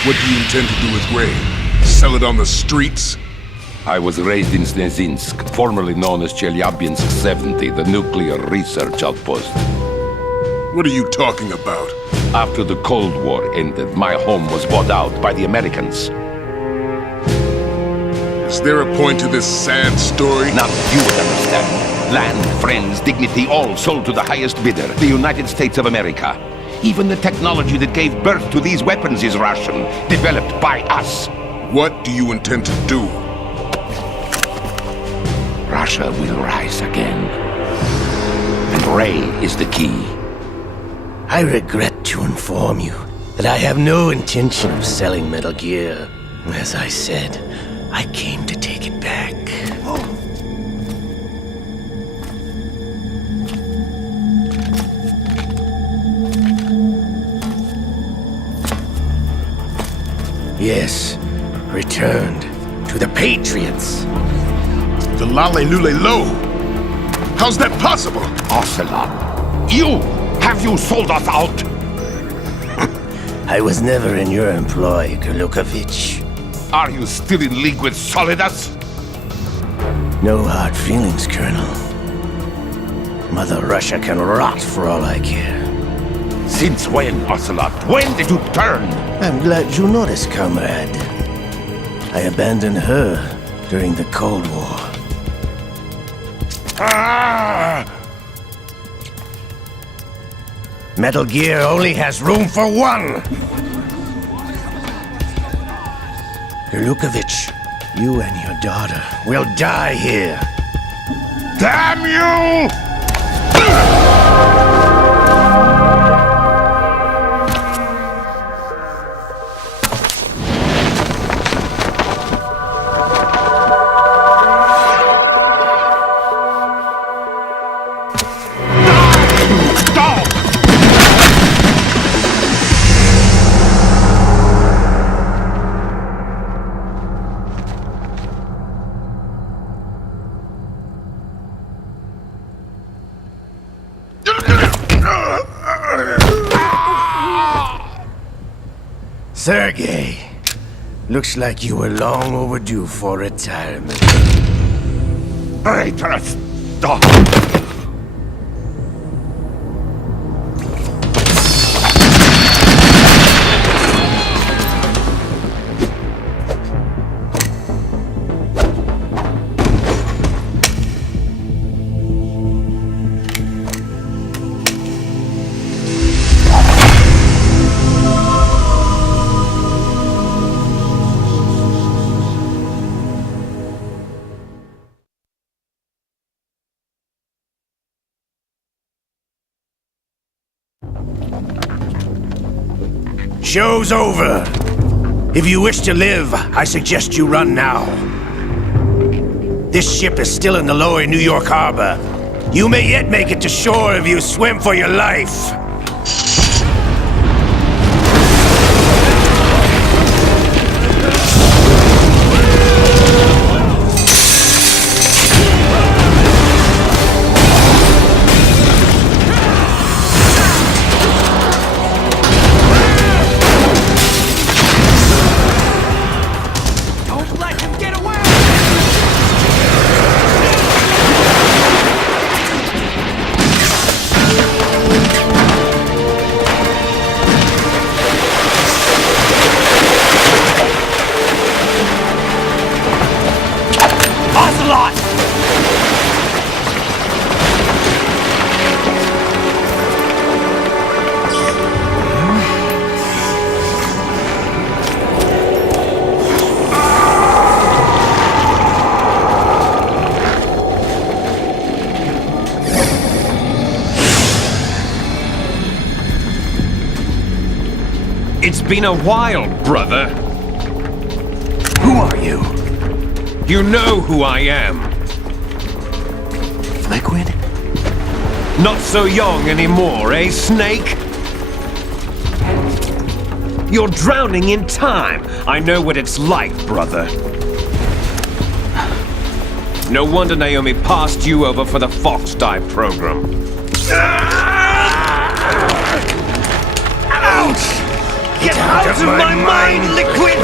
What do you intend to do with Gray? Sell it on the streets? I was raised in Snezinsk, formerly known as Chelyabinsk 70, the nuclear research outpost. What are you talking about? After the Cold War ended, my home was bought out by the Americans. Is there a point to this sad story? Now you would understand. Land, friends, dignity, all sold to the highest bidder, the United States of America. Even the technology that gave birth to these weapons is Russian, developed by us. What do you intend to do? Russia will rise again. And Ray is the key. I regret to inform you that I have no intention of selling Metal Gear. As I said, I came to take it back. Yes, returned to the Patriots. The Lale Lule Lo? How's that possible? Ocelot, have you sold us out? I was never in your employ, Kurlukovich. Are you still in league with Solidus? No hard feelings, Colonel. Mother Russia can rot for all I care. Since when, Ocelot? When did you turn? I'm glad you noticed, comrade. I abandoned her during the Cold War. Metal Gear only has room for one! Kurlukovich, you and your daughter will die here. Damn you! Sergei, looks like you were long overdue for retirement. Traitorous dog! Show's over. If you wish to live, I suggest you run now. This ship is still in the lower New York harbor. You may yet make it to shore if you swim for your life. It's been a while, brother. Who are you? You know who I am. Liquid? Not so young anymore, eh, Snake? You're drowning in time. I know what it's like, brother. No wonder Naomi passed you over for the Fox Dive program. Ouch! Get out of my mind, Liquid!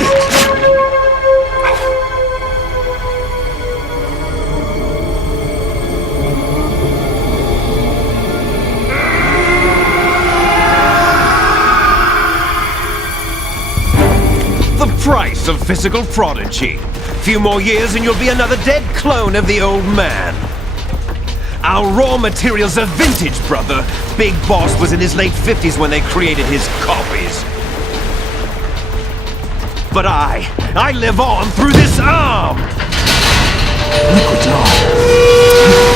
The price of physical prodigy. Few more years and you'll be another dead clone of the old man. Our raw materials are vintage, brother. Big Boss was in his late 50s when they created his copies. But I live on through this arm! Liquid's arm.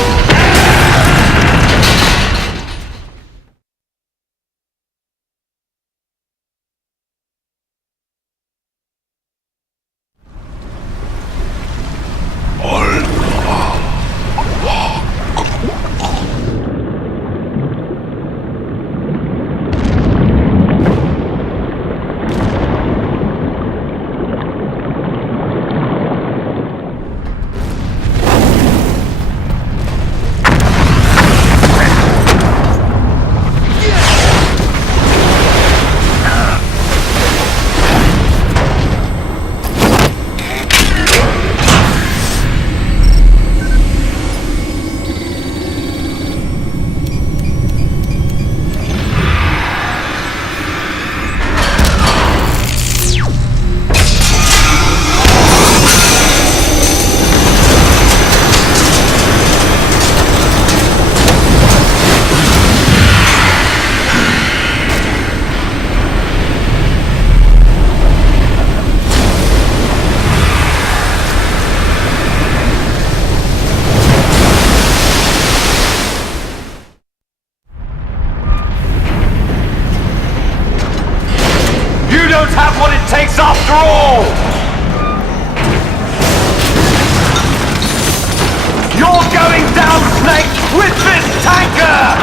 Takes after all! You're going down, Snake, with this tanker!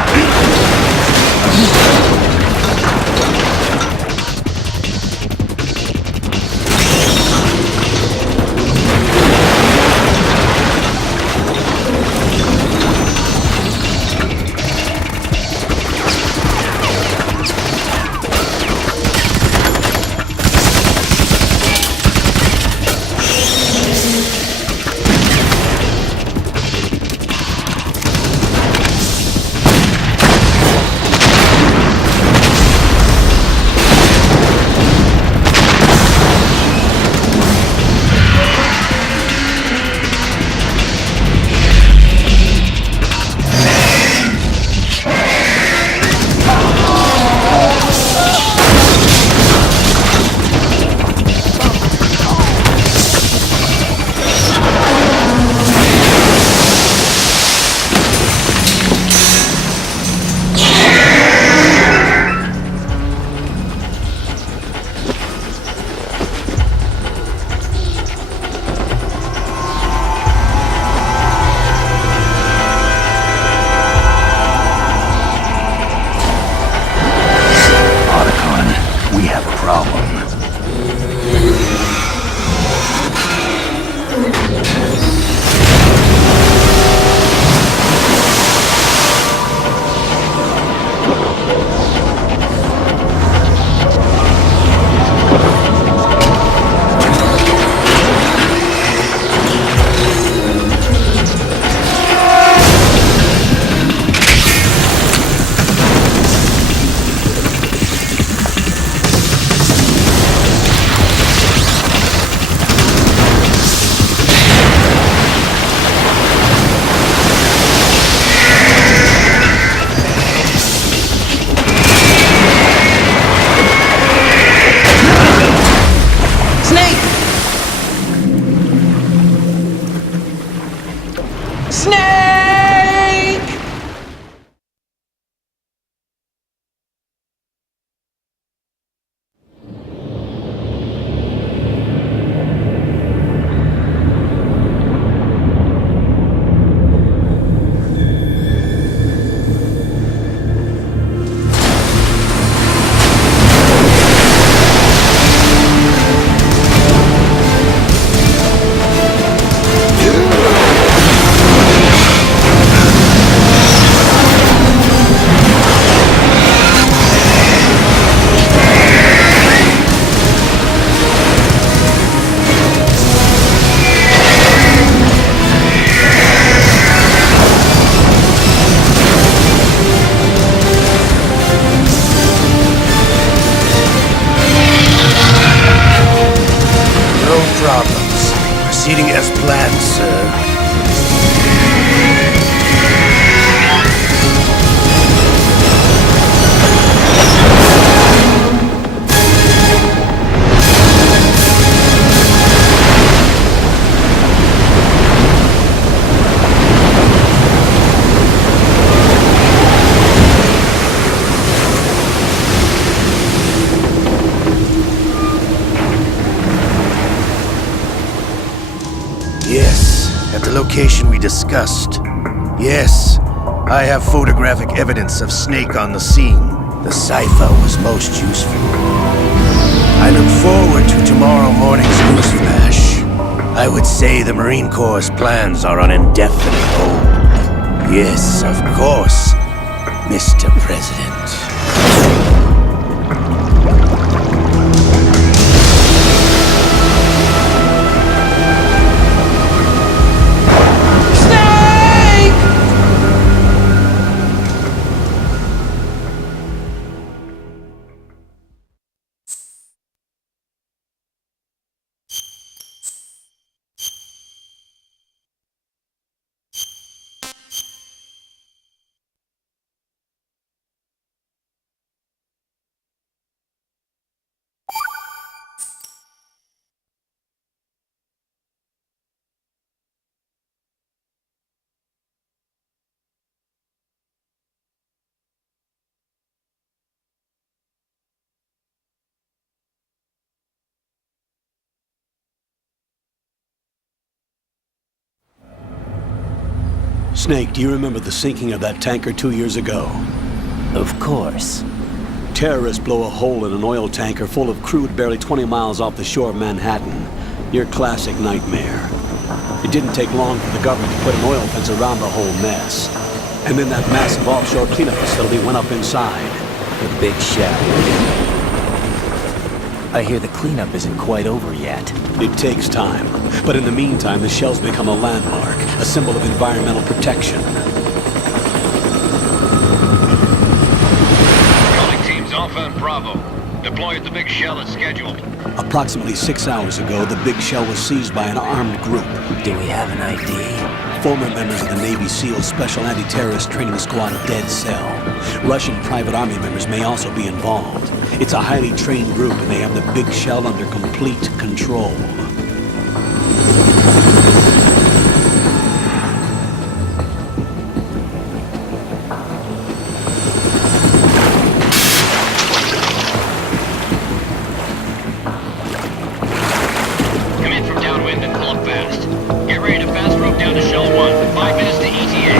sir. Yes, at the location we discussed. Yes, I have photographic evidence of Snake on the scene. The cipher was most useful. I look forward to tomorrow morning's news flash. I would say the Marine Corps' plans are on indefinite hold. Yes, of course, Mr. President. Snake, do you remember the sinking of that tanker 2 years ago? Of course. Terrorists blow a hole in an oil tanker full of crude barely 20 miles off the shore of Manhattan. Your classic nightmare. It didn't take long for the government to put an oil fence around the whole mess. And then that massive offshore cleanup facility went up inside. The big shell. I hear the cleanup isn't quite over yet. It takes time. But in the meantime, the shell's become a landmark, a symbol of environmental protection. Calling teams Alpha and Bravo. Deploy at the big shell as scheduled. Approximately 6 hours ago, the big shell was seized by an armed group. Do we have an ID? Former members of the Navy SEAL Special Anti-Terrorist Training Squad Dead Cell. Russian private army members may also be involved. It's a highly trained group, and they have the big shell under complete control. Come in from downwind and pull up fast. Get ready to fast rope down to Shell 1. 5 minutes to ETA.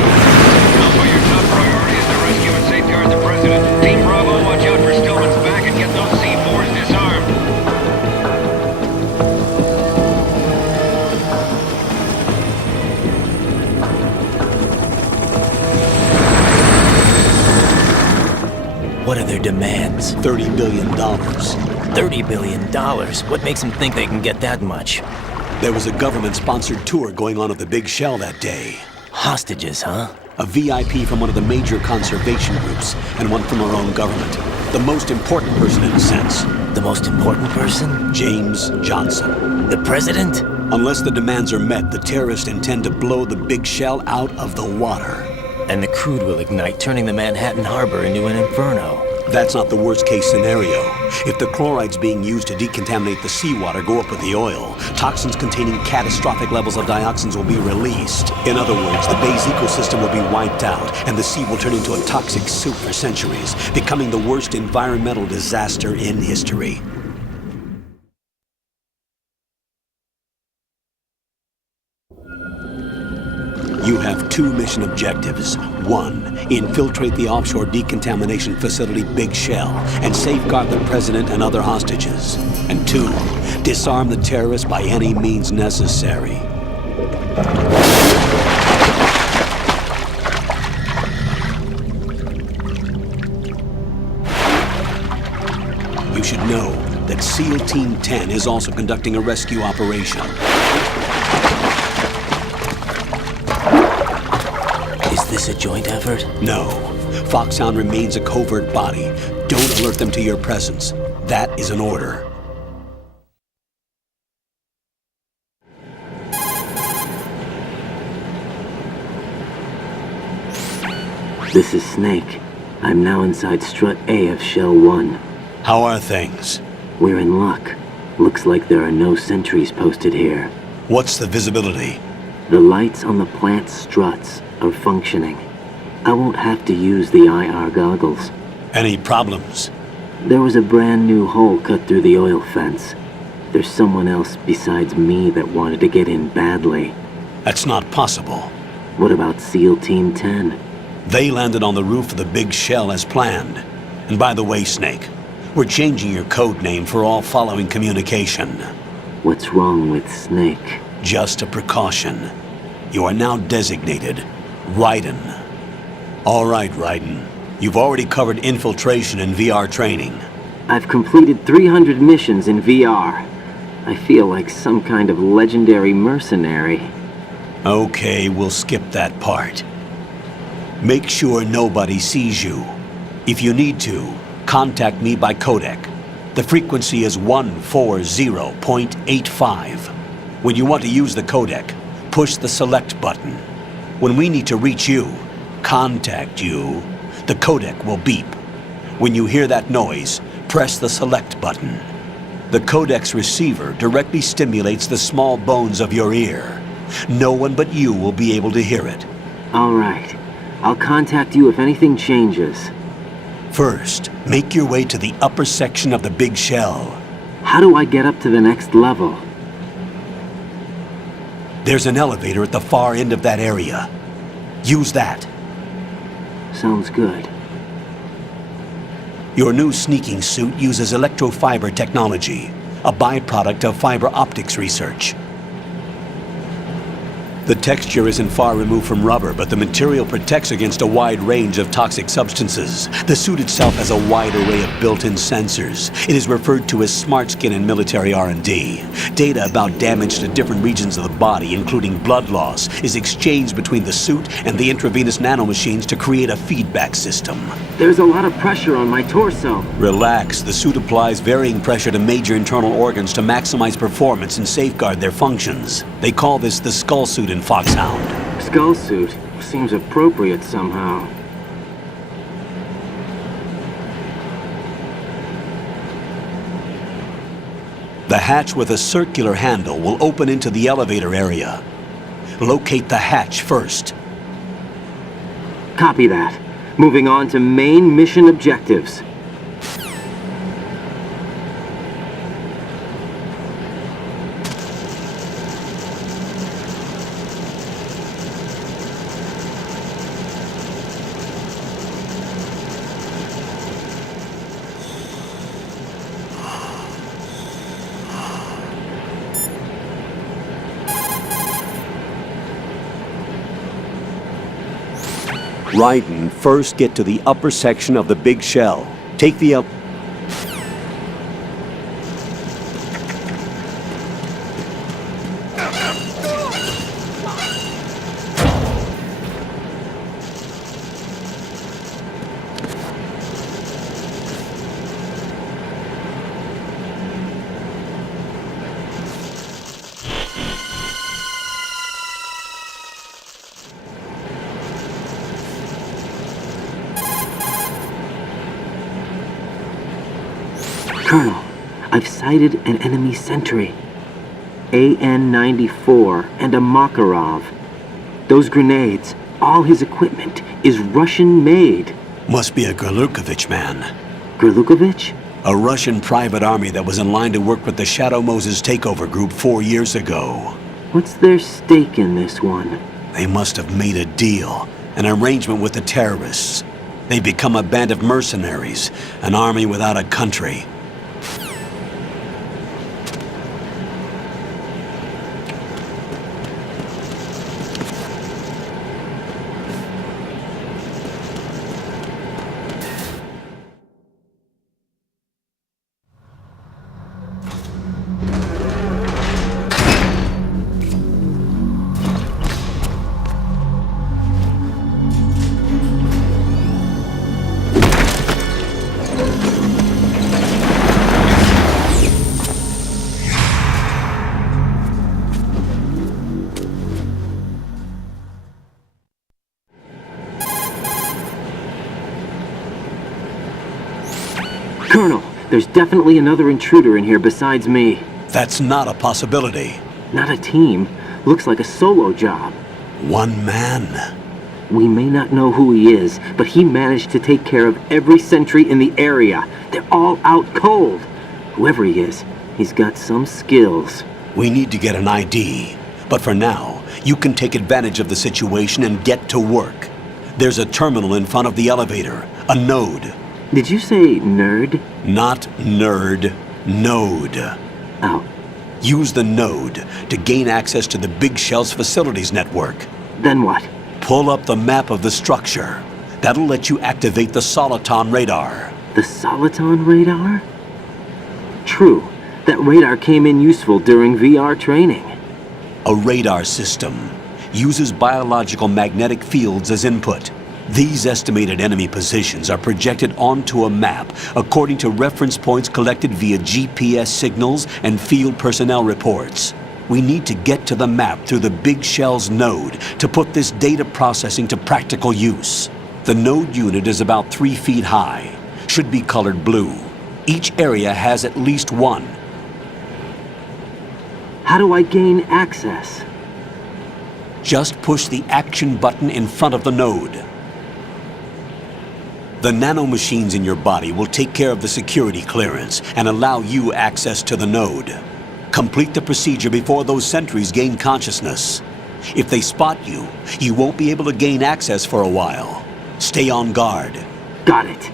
Alpha, your top priority is to rescue and safeguard the President. Team Bravo, watch out for Stillman's back and get those C4s disarmed. What are their demands? $30 billion. $30 billion? What makes them think they can get that much? There was a government-sponsored tour going on at the big shell that day. Hostages, huh? A VIP from one of the major conservation groups, and one from our own government. The most important person in a sense. The most important person? James Johnson. The president? Unless the demands are met, the terrorists intend to blow the big shell out of the water. And the crude will ignite, turning the Manhattan harbor into an inferno. That's not the worst-case scenario. If the chlorides being used to decontaminate the seawater go up with the oil, toxins containing catastrophic levels of dioxins will be released. In other words, the bay's ecosystem will be wiped out, and the sea will turn into a toxic soup for centuries, becoming the worst environmental disaster in history. You have 2 mission objectives. 1, infiltrate the offshore decontamination facility Big Shell and safeguard the president and other hostages. And 2, disarm the terrorists by any means necessary. You should know that SEAL Team 10 is also conducting a rescue operation. Is this a joint effort? No. Foxhound remains a covert body. Don't alert them to your presence. That is an order. This is Snake. I'm now inside Strut A of Shell 1. How are things? We're in luck. Looks like there are no sentries posted here. What's the visibility? The lights on the plant's struts are functioning. I won't have to use the IR goggles. Any problems? There was a brand new hole cut through the oil fence. There's someone else besides me that wanted to get in badly. That's not possible. What about SEAL Team 10? They landed on the roof of the big shell as planned. And by the way, Snake, we're changing your code name for all following communication. What's wrong with Snake? Just a precaution. You are now designated Raiden. All right, Raiden. You've already covered infiltration and VR training. I've completed 300 missions in VR. I feel like some kind of legendary mercenary. Okay, we'll skip that part. Make sure nobody sees you. If you need to, contact me by codec. The frequency is 140.85. When you want to use the codec, push the select button. When we need to reach you, contact you, the codec will beep. When you hear that noise, press the select button. The codec's receiver directly stimulates the small bones of your ear. No one but you will be able to hear it. All right. I'll contact you if anything changes. First, make your way to the upper section of the big shell. How do I get up to the next level? There's an elevator at the far end of that area. Use that. Sounds good. Your new sneaking suit uses electrofiber technology, a byproduct of fiber optics research. The texture isn't far removed from rubber, but the material protects against a wide range of toxic substances. The suit itself has a wide array of built-in sensors. It is referred to as smart skin in military R&D. Data about damage to different regions of the body, including blood loss, is exchanged between the suit and the intravenous nanomachines to create a feedback system. There's a lot of pressure on my torso. Relax. The suit applies varying pressure to major internal organs to maximize performance and safeguard their functions. They call this the skull suit in Foxhound. Skull suit seems appropriate somehow. The hatch with a circular handle will open into the elevator area. Locate the hatch first. Copy that. Moving on to main mission objectives. Raiden, first get to the upper section of the big shell. Take the Colonel, I've sighted an enemy sentry. AN-94 and a Makarov. Those grenades, all his equipment, is Russian-made. Must be a Gerlukovich man. Gerlukovich? A Russian private army that was in line to work with the Shadow Moses takeover group 4 years ago. What's their stake in this one? They must have made a deal, an arrangement with the terrorists. They've become a band of mercenaries, an army without a country. Colonel, there's definitely another intruder in here besides me. That's not a possibility. Not a team. Looks like a solo job. One man. We may not know who he is, but he managed to take care of every sentry in the area. They're all out cold. Whoever he is, he's got some skills. We need to get an ID. But for now, you can take advantage of the situation and get to work. There's a terminal in front of the elevator. A node. Did you say nerd? Not nerd. Node. Oh. Use the node to gain access to the Big Shell's facilities network. Then what? Pull up the map of the structure. That'll let you activate the Soliton radar. The Soliton radar? True. That radar came in useful during VR training. A radar system uses biological magnetic fields as input. These estimated enemy positions are projected onto a map according to reference points collected via GPS signals and field personnel reports. We need to get to the map through the Big Shell's node to put this data processing to practical use. The node unit is about 3 feet high, should be colored blue. Each area has at least one. How do I gain access? Just push the action button in front of the node. The nanomachines in your body will take care of the security clearance and allow you access to the node. Complete the procedure before those sentries gain consciousness. If they spot you, you won't be able to gain access for a while. Stay on guard. Got it.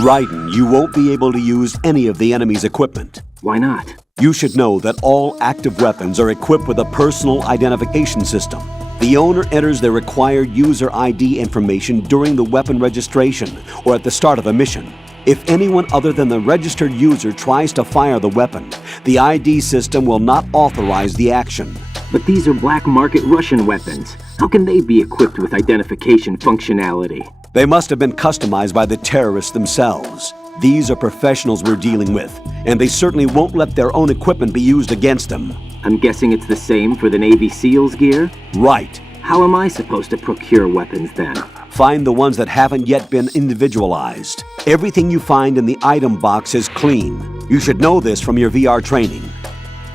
Raiden, you won't be able to use any of the enemy's equipment. Why not? You should know that all active weapons are equipped with a personal identification system. The owner enters their required user ID information during the weapon registration or at the start of a mission. If anyone other than the registered user tries to fire the weapon, the ID system will not authorize the action. But these are black market Russian weapons. How can they be equipped with identification functionality? They must have been customized by the terrorists themselves. These are professionals we're dealing with, and they certainly won't let their own equipment be used against them. I'm guessing it's the same for the Navy SEALs gear? Right. How am I supposed to procure weapons then? Find the ones that haven't yet been individualized. Everything you find in the item box is clean. You should know this from your VR training.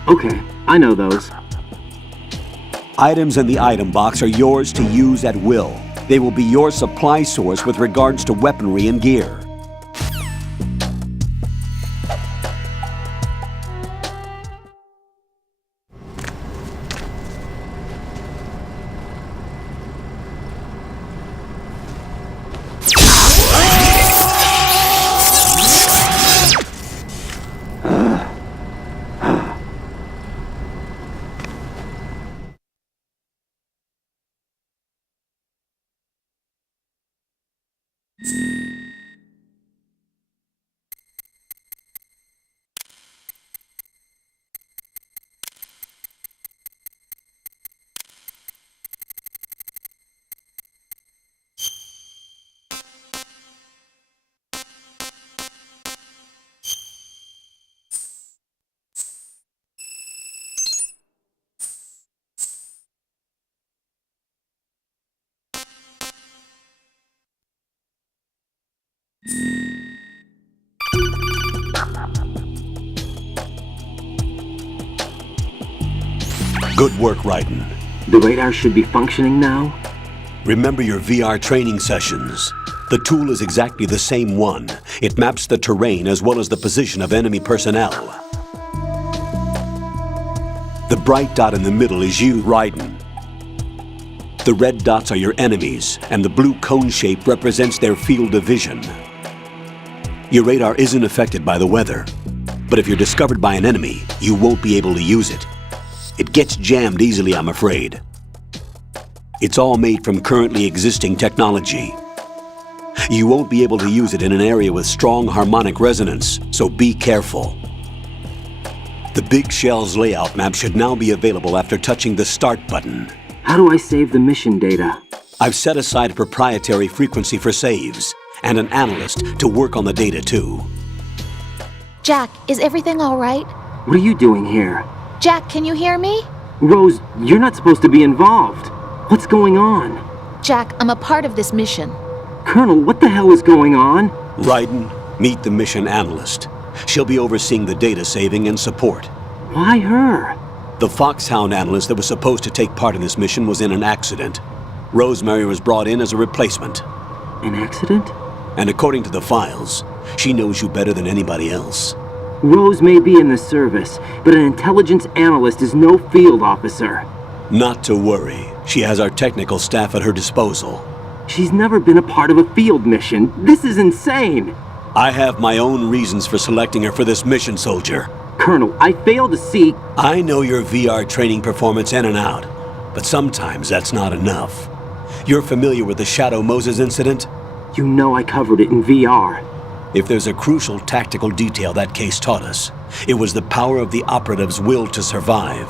Okay, I know those. Items in the item box are yours to use at will. They will be your supply source with regards to weaponry and gear. Good work, Raiden. The radar should be functioning now? Remember your VR training sessions. The tool is exactly the same one. It maps the terrain as well as the position of enemy personnel. The bright dot in the middle is you, Raiden. The red dots are your enemies, and the blue cone shape represents their field of vision. Your radar isn't affected by the weather, but if you're discovered by an enemy, you won't be able to use it. It gets jammed easily, I'm afraid. It's all made from currently existing technology. You won't be able to use it in an area with strong harmonic resonance, so be careful. The Big Shell's layout map should now be available after touching the Start button. How do I save the mission data? I've set aside a proprietary frequency for saves, and an analyst to work on the data too. Jack, is everything all right? What are you doing here? Jack, can you hear me? Rose, you're not supposed to be involved. What's going on? Jack, I'm a part of this mission. Colonel, what the hell is going on? Raiden, meet the mission analyst. She'll be overseeing the data saving and support. Why her? The Foxhound analyst that was supposed to take part in this mission was in an accident. Rosemary was brought in as a replacement. An accident? And according to the files, she knows you better than anybody else. Rose may be in the service, but an intelligence analyst is no field officer. Not to worry. She has our technical staff at her disposal. She's never been a part of a field mission. This is insane! I have my own reasons for selecting her for this mission, soldier. Colonel, I fail to see... I know your VR training performance in and out, but sometimes that's not enough. You're familiar with the Shadow Moses incident? You know I covered it in VR. If there's a crucial tactical detail that case taught us, it was the power of the operative's will to survive.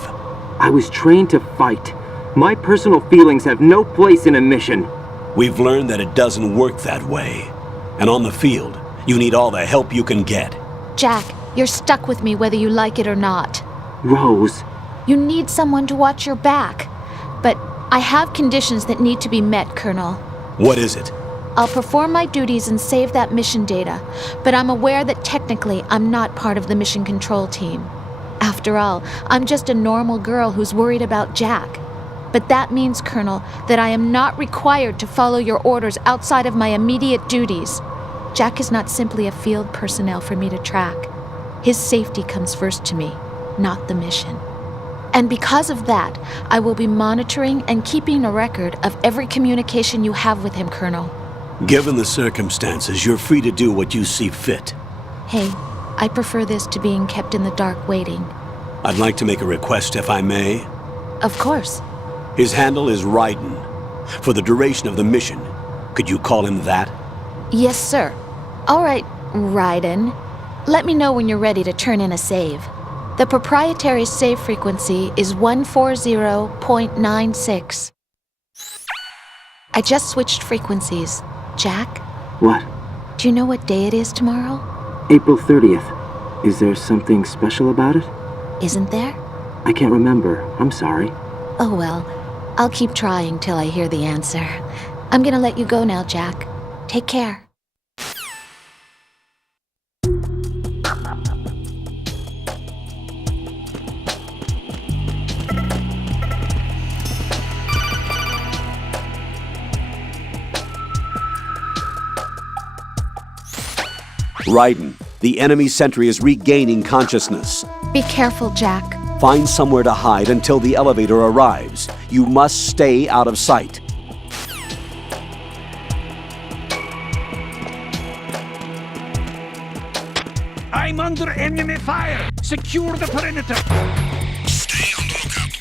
I was trained to fight. My personal feelings have no place in a mission. We've learned that it doesn't work that way. And on the field, you need all the help you can get. Jack, you're stuck with me whether you like it or not. Rose. You need someone to watch your back. But I have conditions that need to be met, Colonel. What is it? I'll perform my duties and save that mission data, but I'm aware that technically I'm not part of the mission control team. After all, I'm just a normal girl who's worried about Jack. But that means, Colonel, that I am not required to follow your orders outside of my immediate duties. Jack is not simply a field personnel for me to track. His safety comes first to me, not the mission. And because of that, I will be monitoring and keeping a record of every communication you have with him, Colonel. Given the circumstances, you're free to do what you see fit. Hey, I prefer this to being kept in the dark waiting. I'd like to make a request, if I may. Of course. His handle is Raiden. For the duration of the mission, could you call him that? Yes, sir. All right, Raiden. Let me know when you're ready to turn in a save. The proprietary save frequency is 140.96. I just switched frequencies. Jack? What? Do you know what day it is tomorrow? April 30th. Is there something special about it? Isn't there? I can't remember. I'm sorry. Oh well, I'll keep trying till I hear the answer. I'm gonna let you go now, Jack. Take care. Raiden, the enemy sentry is regaining consciousness. Be careful, Jack. Find somewhere to hide until the elevator arrives. You must stay out of sight. I'm under enemy fire! Secure the perimeter! Stay on the lookout.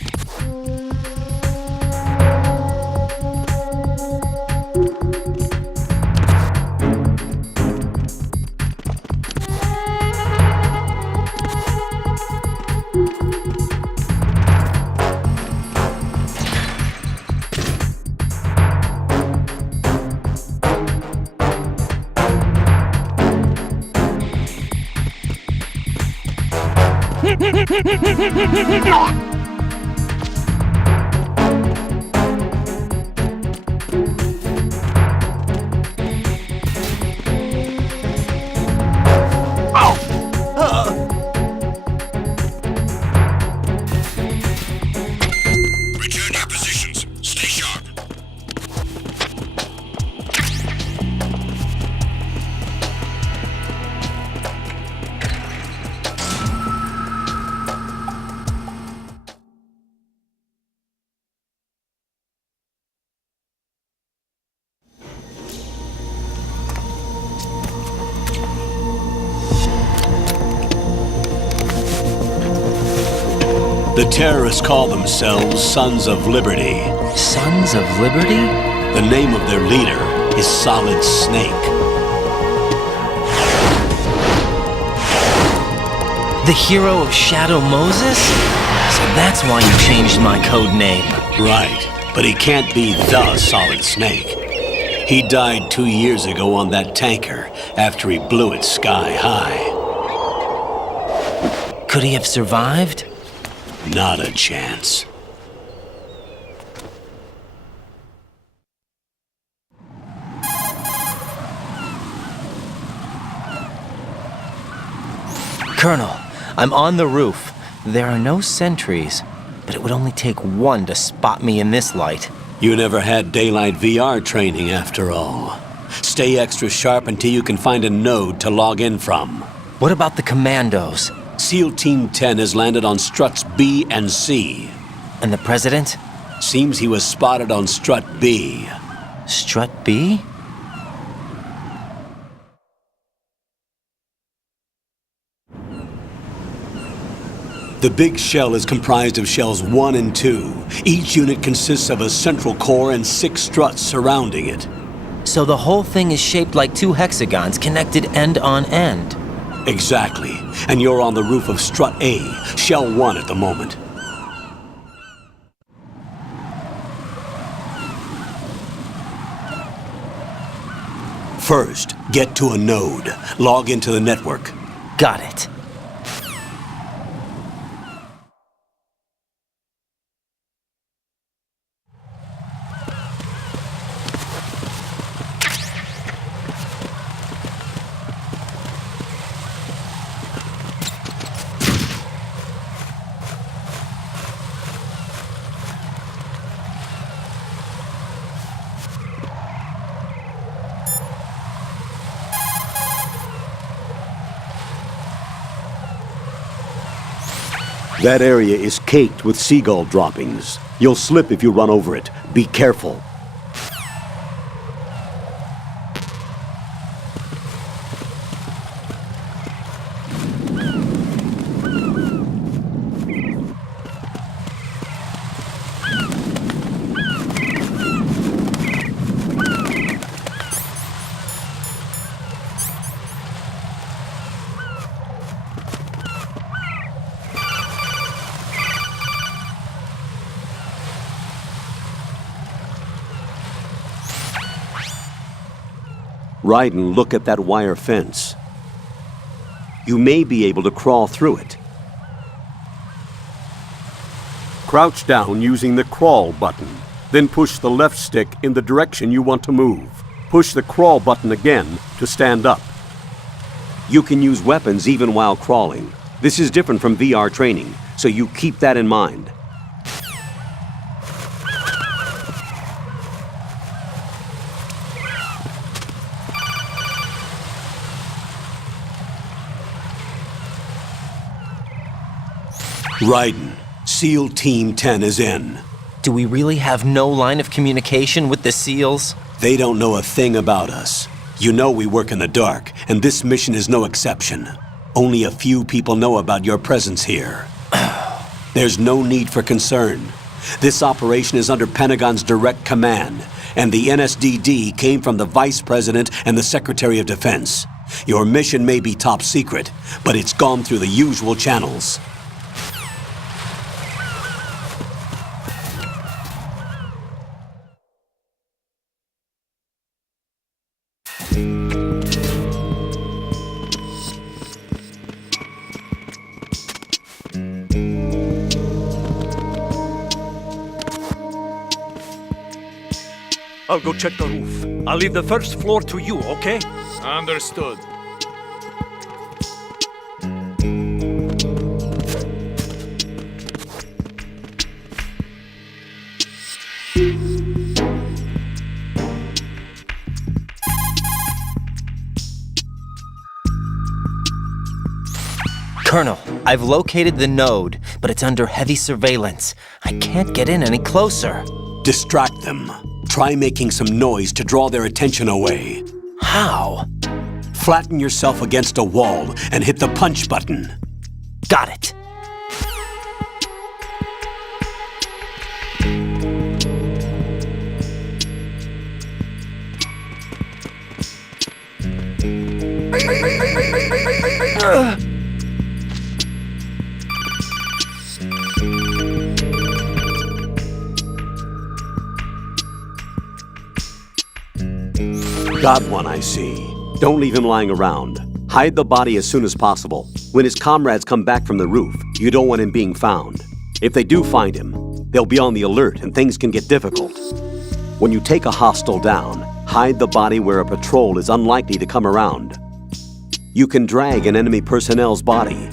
Return to your positions. Stay sharp. The terrorists call themselves Sons of Liberty. Sons of Liberty? The name of their leader is Solid Snake. The hero of Shadow Moses? So that's why you changed my code name. Right, but he can't be the Solid Snake. He died 2 years ago on that tanker after he blew it sky high. Could he have survived? Not a chance. Colonel, I'm on the roof. There are no sentries, but it would only take one to spot me in this light. You never had daylight VR training after all. Stay extra sharp until you can find a node to log in from. What about the commandos? SEAL Team 10 has landed on struts B and C. And the President? Seems he was spotted on strut B. Strut B? The big shell is comprised of shells 1 and 2. Each unit consists of a central core and 6 struts surrounding it. So the whole thing is shaped like 2 hexagons connected end on end. Exactly. And you're on the roof of strut A, shell 1 at the moment. First, get to a node. Log into the network. Got it. That area is caked with seagull droppings. You'll slip if you run over it. Be careful. Ride and look at that wire fence. You may be able to crawl through it. Crouch down using the crawl button. Then push the left stick in the direction you want to move. Push the crawl button again to stand up. You can use weapons even while crawling. This is different from VR training, so you keep that in mind. Raiden, SEAL Team 10 is in. Do we really have no line of communication with the SEALs? They don't know a thing about us. You know we work in the dark, and this mission is no exception. Only a few people know about your presence here. There's no need for concern. This operation is under Pentagon's direct command, and the NSDD came from the Vice President and the Secretary of Defense. Your mission may be top secret, but it's gone through the usual channels. I'll go check the roof. I'll leave the first floor to you, okay? Understood. Colonel, I've located the node, but it's under heavy surveillance. I can't get in any closer. Distract them. Try making some noise to draw their attention away. How? Flatten yourself against a wall and hit the punch button. Got it. Got one, I see. Don't leave him lying around. Hide the body as soon as possible. When his comrades come back from the roof, you don't want him being found. If they do find him, they'll be on the alert and things can get difficult. When you take a hostile down, hide the body where a patrol is unlikely to come around. You can drag an enemy personnel's body.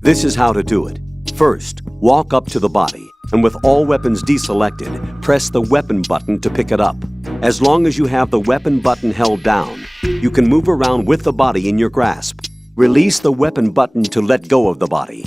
This is how to do it. First, walk up to the body, and with all weapons deselected, press the weapon button to pick it up. As long as you have the weapon button held down, you can move around with the body in your grasp. Release the weapon button to let go of the body.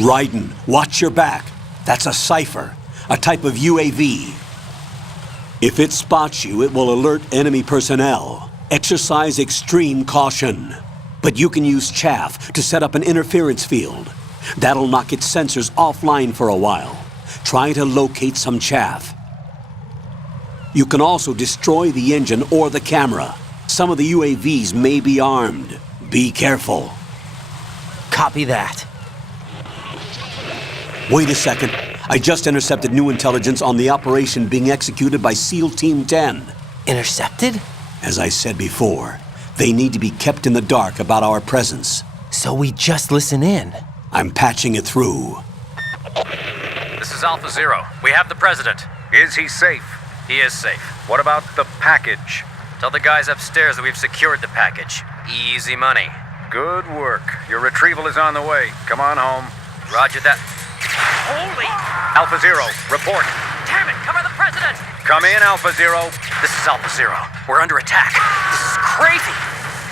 Raiden, watch your back. That's a cipher, a type of UAV. If it spots you, it will alert enemy personnel. Exercise extreme caution. But you can use chaff to set up an interference field. That'll knock its sensors offline for a while. Try to locate some chaff. You can also destroy the engine or the camera. Some of the UAVs may be armed. Be careful. Copy that. Wait a second. I just intercepted new intelligence on the operation being executed by SEAL Team 10. Intercepted? As I said before, they need to be kept in the dark about our presence. So we just listen in. I'm patching it through. This is Alpha Zero. We have the president. Is he safe? He is safe. What about the package? Tell the guys upstairs that we've secured the package. Easy money. Good work. Your retrieval is on the way. Come on home. Roger that. Holy! Alpha Zero, report. Damn it, cover the president! Come in, Alpha Zero. This is Alpha Zero. We're under attack. This is crazy.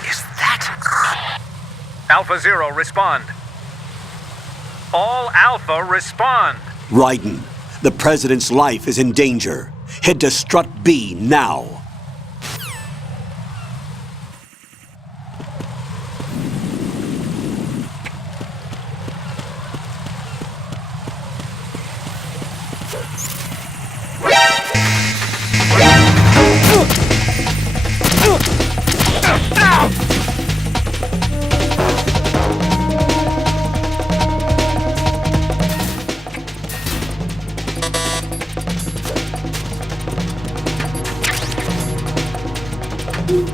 Is that... Alpha Zero, respond. All Alpha, respond. Raiden, the president's life is in danger. Head to Strut B now. Return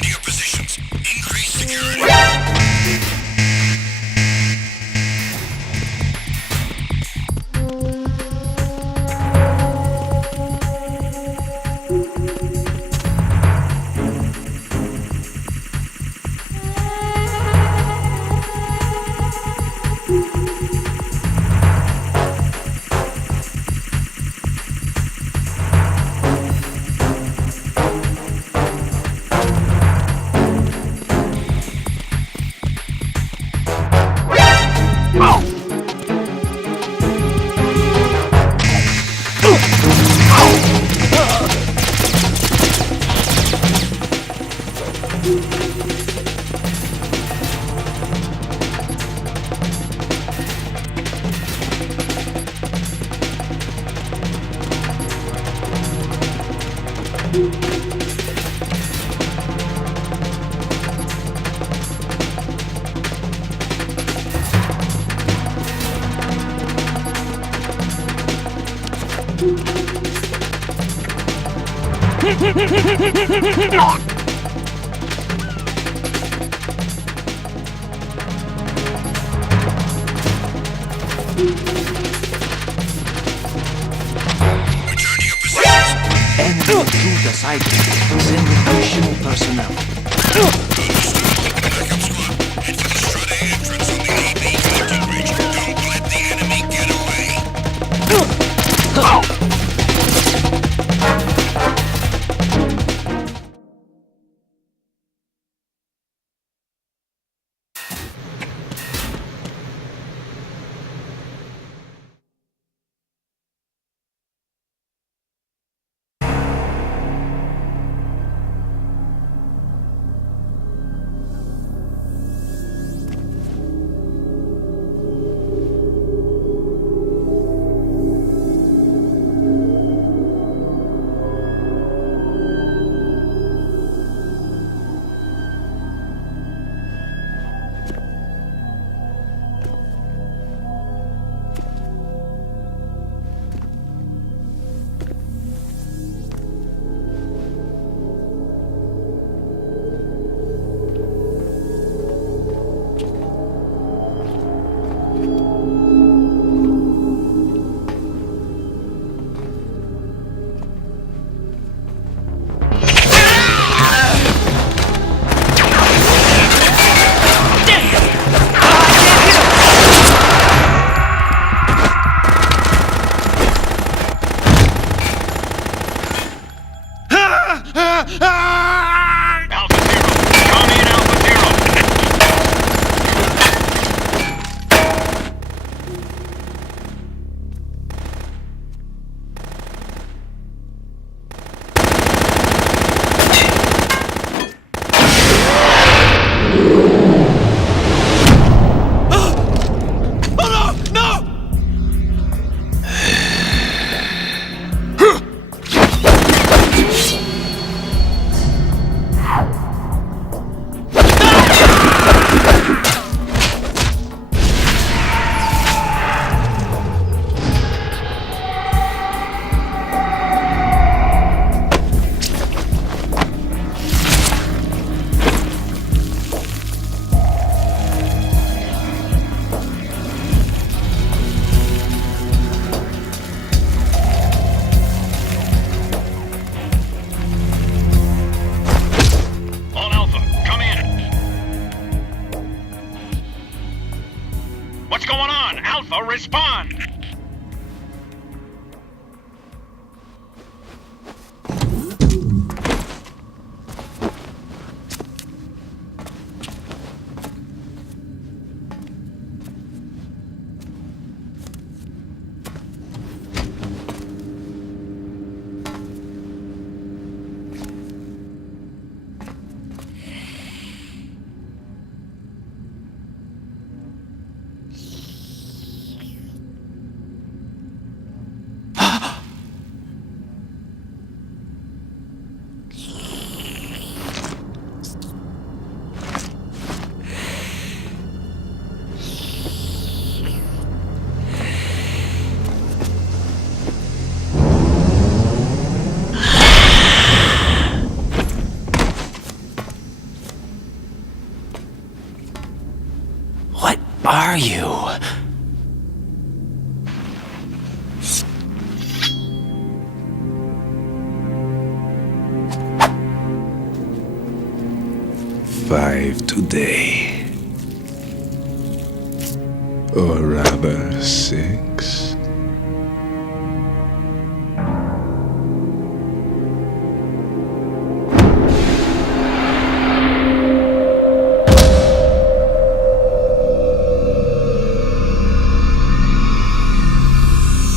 to your positions. Increase security. Enemy intruder sighted. Send additional personnel. Respond! are you? Five today. Or rather, 6.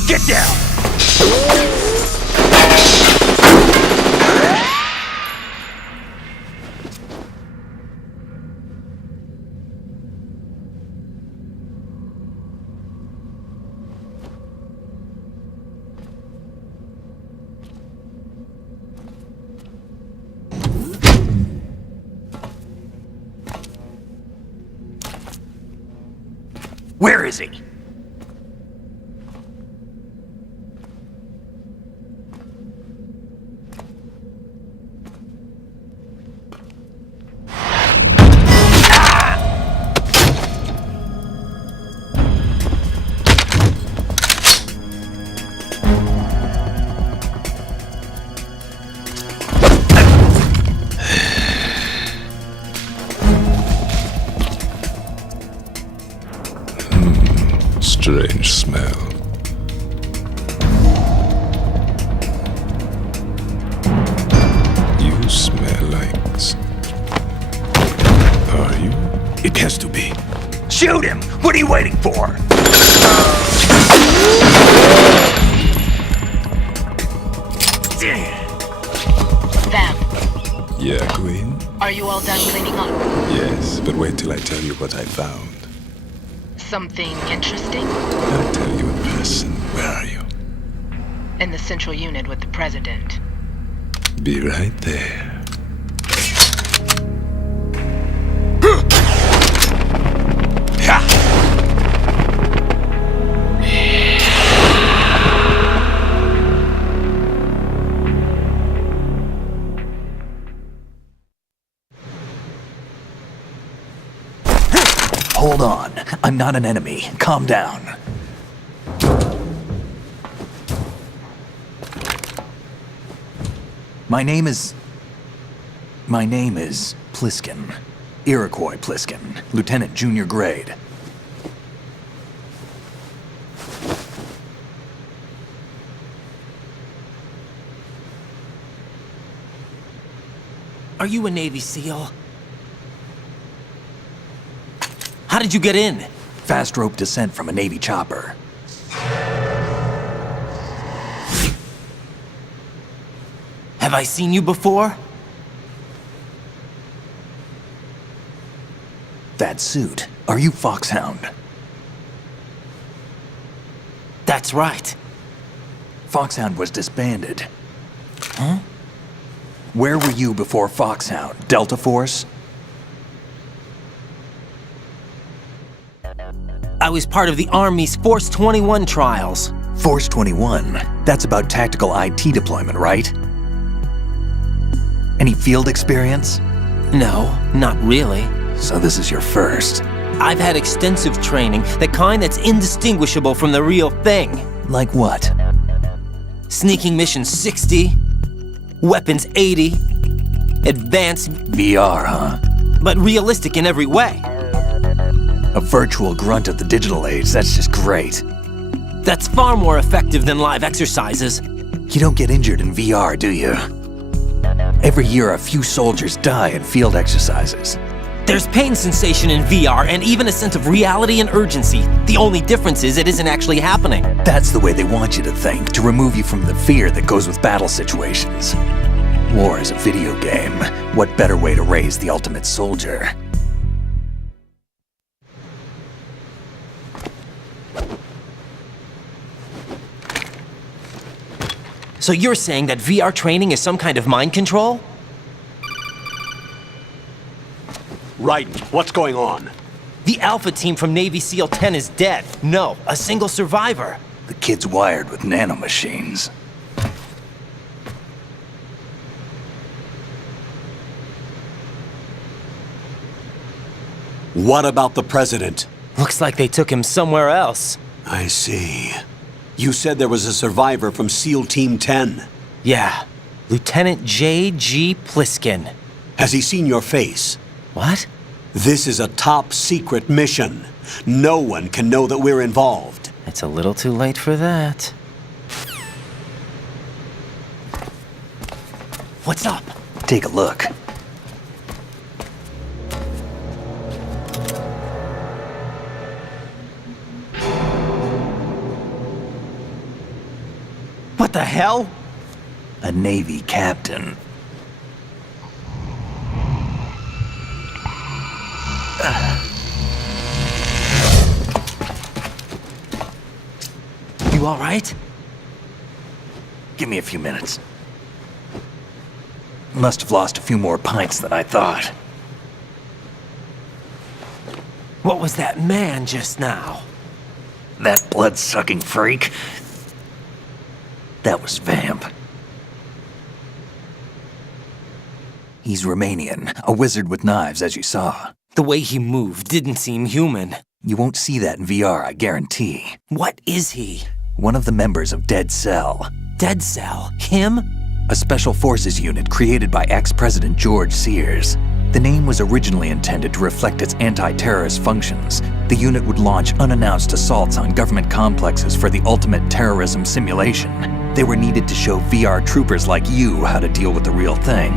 Get down! Where is he? Strange smell. You smell like... Are you? It has to be. Shoot him! What are you waiting for? Vam, Yeah, Queen? are you all done cleaning up? Yes, but wait till I tell you what I found. Something interesting? I'll tell you in person. Where are you? In the central unit with the president. Be right there. Hold on. I'm not an enemy. Calm down. My name is Pliskin. Iroquois Pliskin. Lieutenant Junior Grade. Are you a Navy SEAL? How did you get in? Fast rope descent from a Navy chopper. Have I seen you before? That suit. Are you Foxhound? That's right. Foxhound was disbanded. Huh? Where were you before Foxhound? Delta Force? I was part of the Army's Force 21 trials. Force 21? That's about tactical IT deployment, right? Any field experience? No, not really. So this is your first. I've had extensive training, the kind that's indistinguishable from the real thing. Like what? Sneaking mission 60, weapons 80, advanced... VR, huh? But realistic in every way. A virtual grunt of the digital age, that's just great. That's far more effective than live exercises. You don't get injured in VR, do you? Every year a few soldiers die in field exercises. There's pain sensation in VR and even a sense of reality and urgency. The only difference is it isn't actually happening. That's the way they want you to think, to remove you from the fear that goes with battle situations. War is a video game. What better way to raise the ultimate soldier? So you're saying that VR training is some kind of mind control? Right. What's going on? The Alpha team from Navy SEAL 10 is dead. No, a single survivor. The kid's wired with nanomachines. What about the president? Looks like they took him somewhere else. I see. You said there was a survivor from SEAL Team 10. Yeah. Lieutenant J.G. Pliskin. Has he seen your face? What? This is a top secret mission. No one can know that we're involved. It's a little too late for that. What's up? Take a look. What the hell? A Navy captain. You all right? Give me a few minutes. Must have lost a few more pints than I thought. What was that man just now? That blood-sucking freak? That was Vamp. He's Romanian, a wizard with knives, as you saw. The way he moved didn't seem human. You won't see that in VR, I guarantee. What is he? One of the members of Dead Cell. Dead Cell? Him? A special forces unit created by ex-President George Sears. The name was originally intended to reflect its anti-terrorist functions. The unit would launch unannounced assaults on government complexes for the ultimate terrorism simulation. They were needed to show VR troopers like you how to deal with the real thing.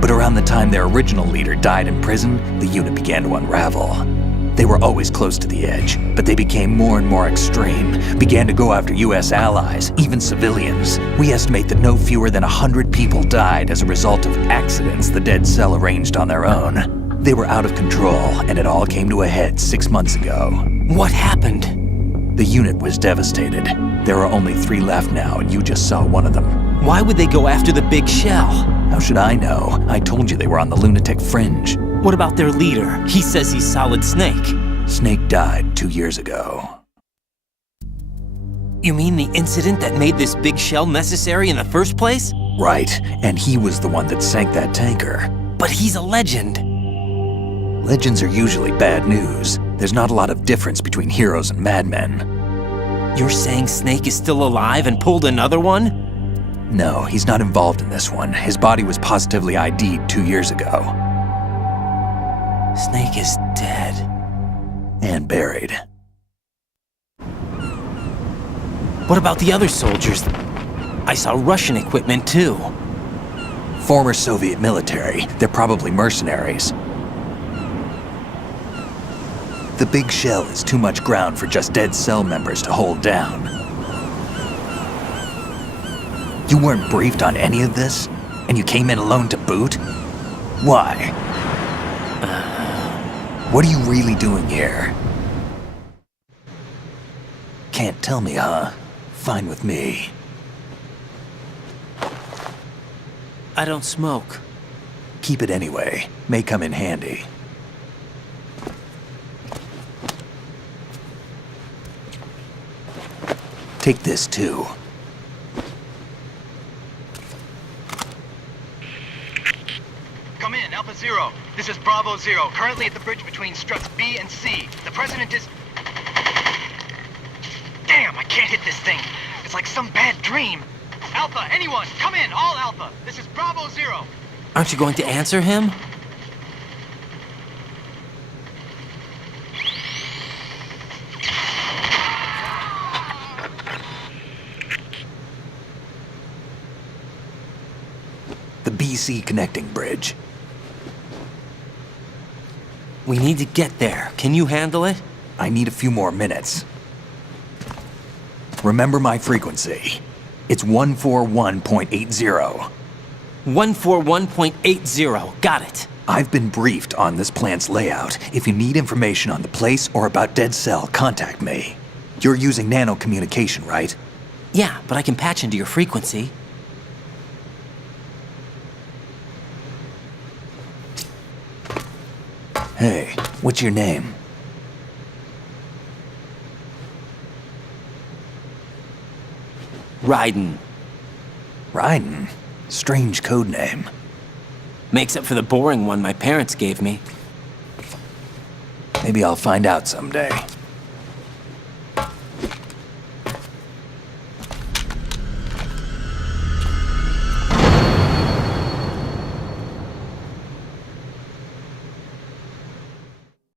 But around the time their original leader died in prison, the unit began to unravel. They were always close to the edge, but they became more and more extreme, began to go after US allies, even civilians. We estimate that no fewer than 100 people died as a result of accidents the Dead Cell arranged on their own. They were out of control, and it all came to a head 6 months ago. What happened? The unit was devastated. There are only 3 left now, and you just saw one of them. Why would they go after the big shell? How should I know? I told you they were on the lunatic fringe. What about their leader? He says he's Solid Snake. Snake died 2 years ago. You mean the incident that made this big shell necessary in the first place? Right, and he was the one that sank that tanker. But he's a legend. Legends are usually bad news. There's not a lot of difference between heroes and madmen. You're saying Snake is still alive and pulled another one? No, he's not involved in this one. His body was positively ID'd 2 years ago. Snake is dead. And buried. What about the other soldiers? I saw Russian equipment too. Former Soviet military. They're probably mercenaries. The big shell is too much ground for just Dead Cell members to hold down. You weren't briefed on any of this? And you came in alone to boot? Why? What are you really doing here? Can't tell me, huh? Fine with me. I don't smoke. Keep it anyway. May come in handy. Take this too. Come in, Alpha Zero. This is Bravo Zero, currently at the bridge between struts B and C. The President is... Damn, I can't hit this thing. It's like some bad dream. Alpha, anyone, come in, all Alpha. This is Bravo Zero. Aren't you going to answer him? The BC connecting bridge. We need to get there. Can you handle it? I need a few more minutes. Remember my frequency. It's 141.80. 141.80. Got it. I've been briefed on this plant's layout. If you need information on the place or about Dead Cell, contact me. You're using nano communication, right? Yeah, but I can patch into your frequency. Hey, what's your name? Raiden. Raiden? Strange code name. Makes up for the boring one my parents gave me. Maybe I'll find out someday.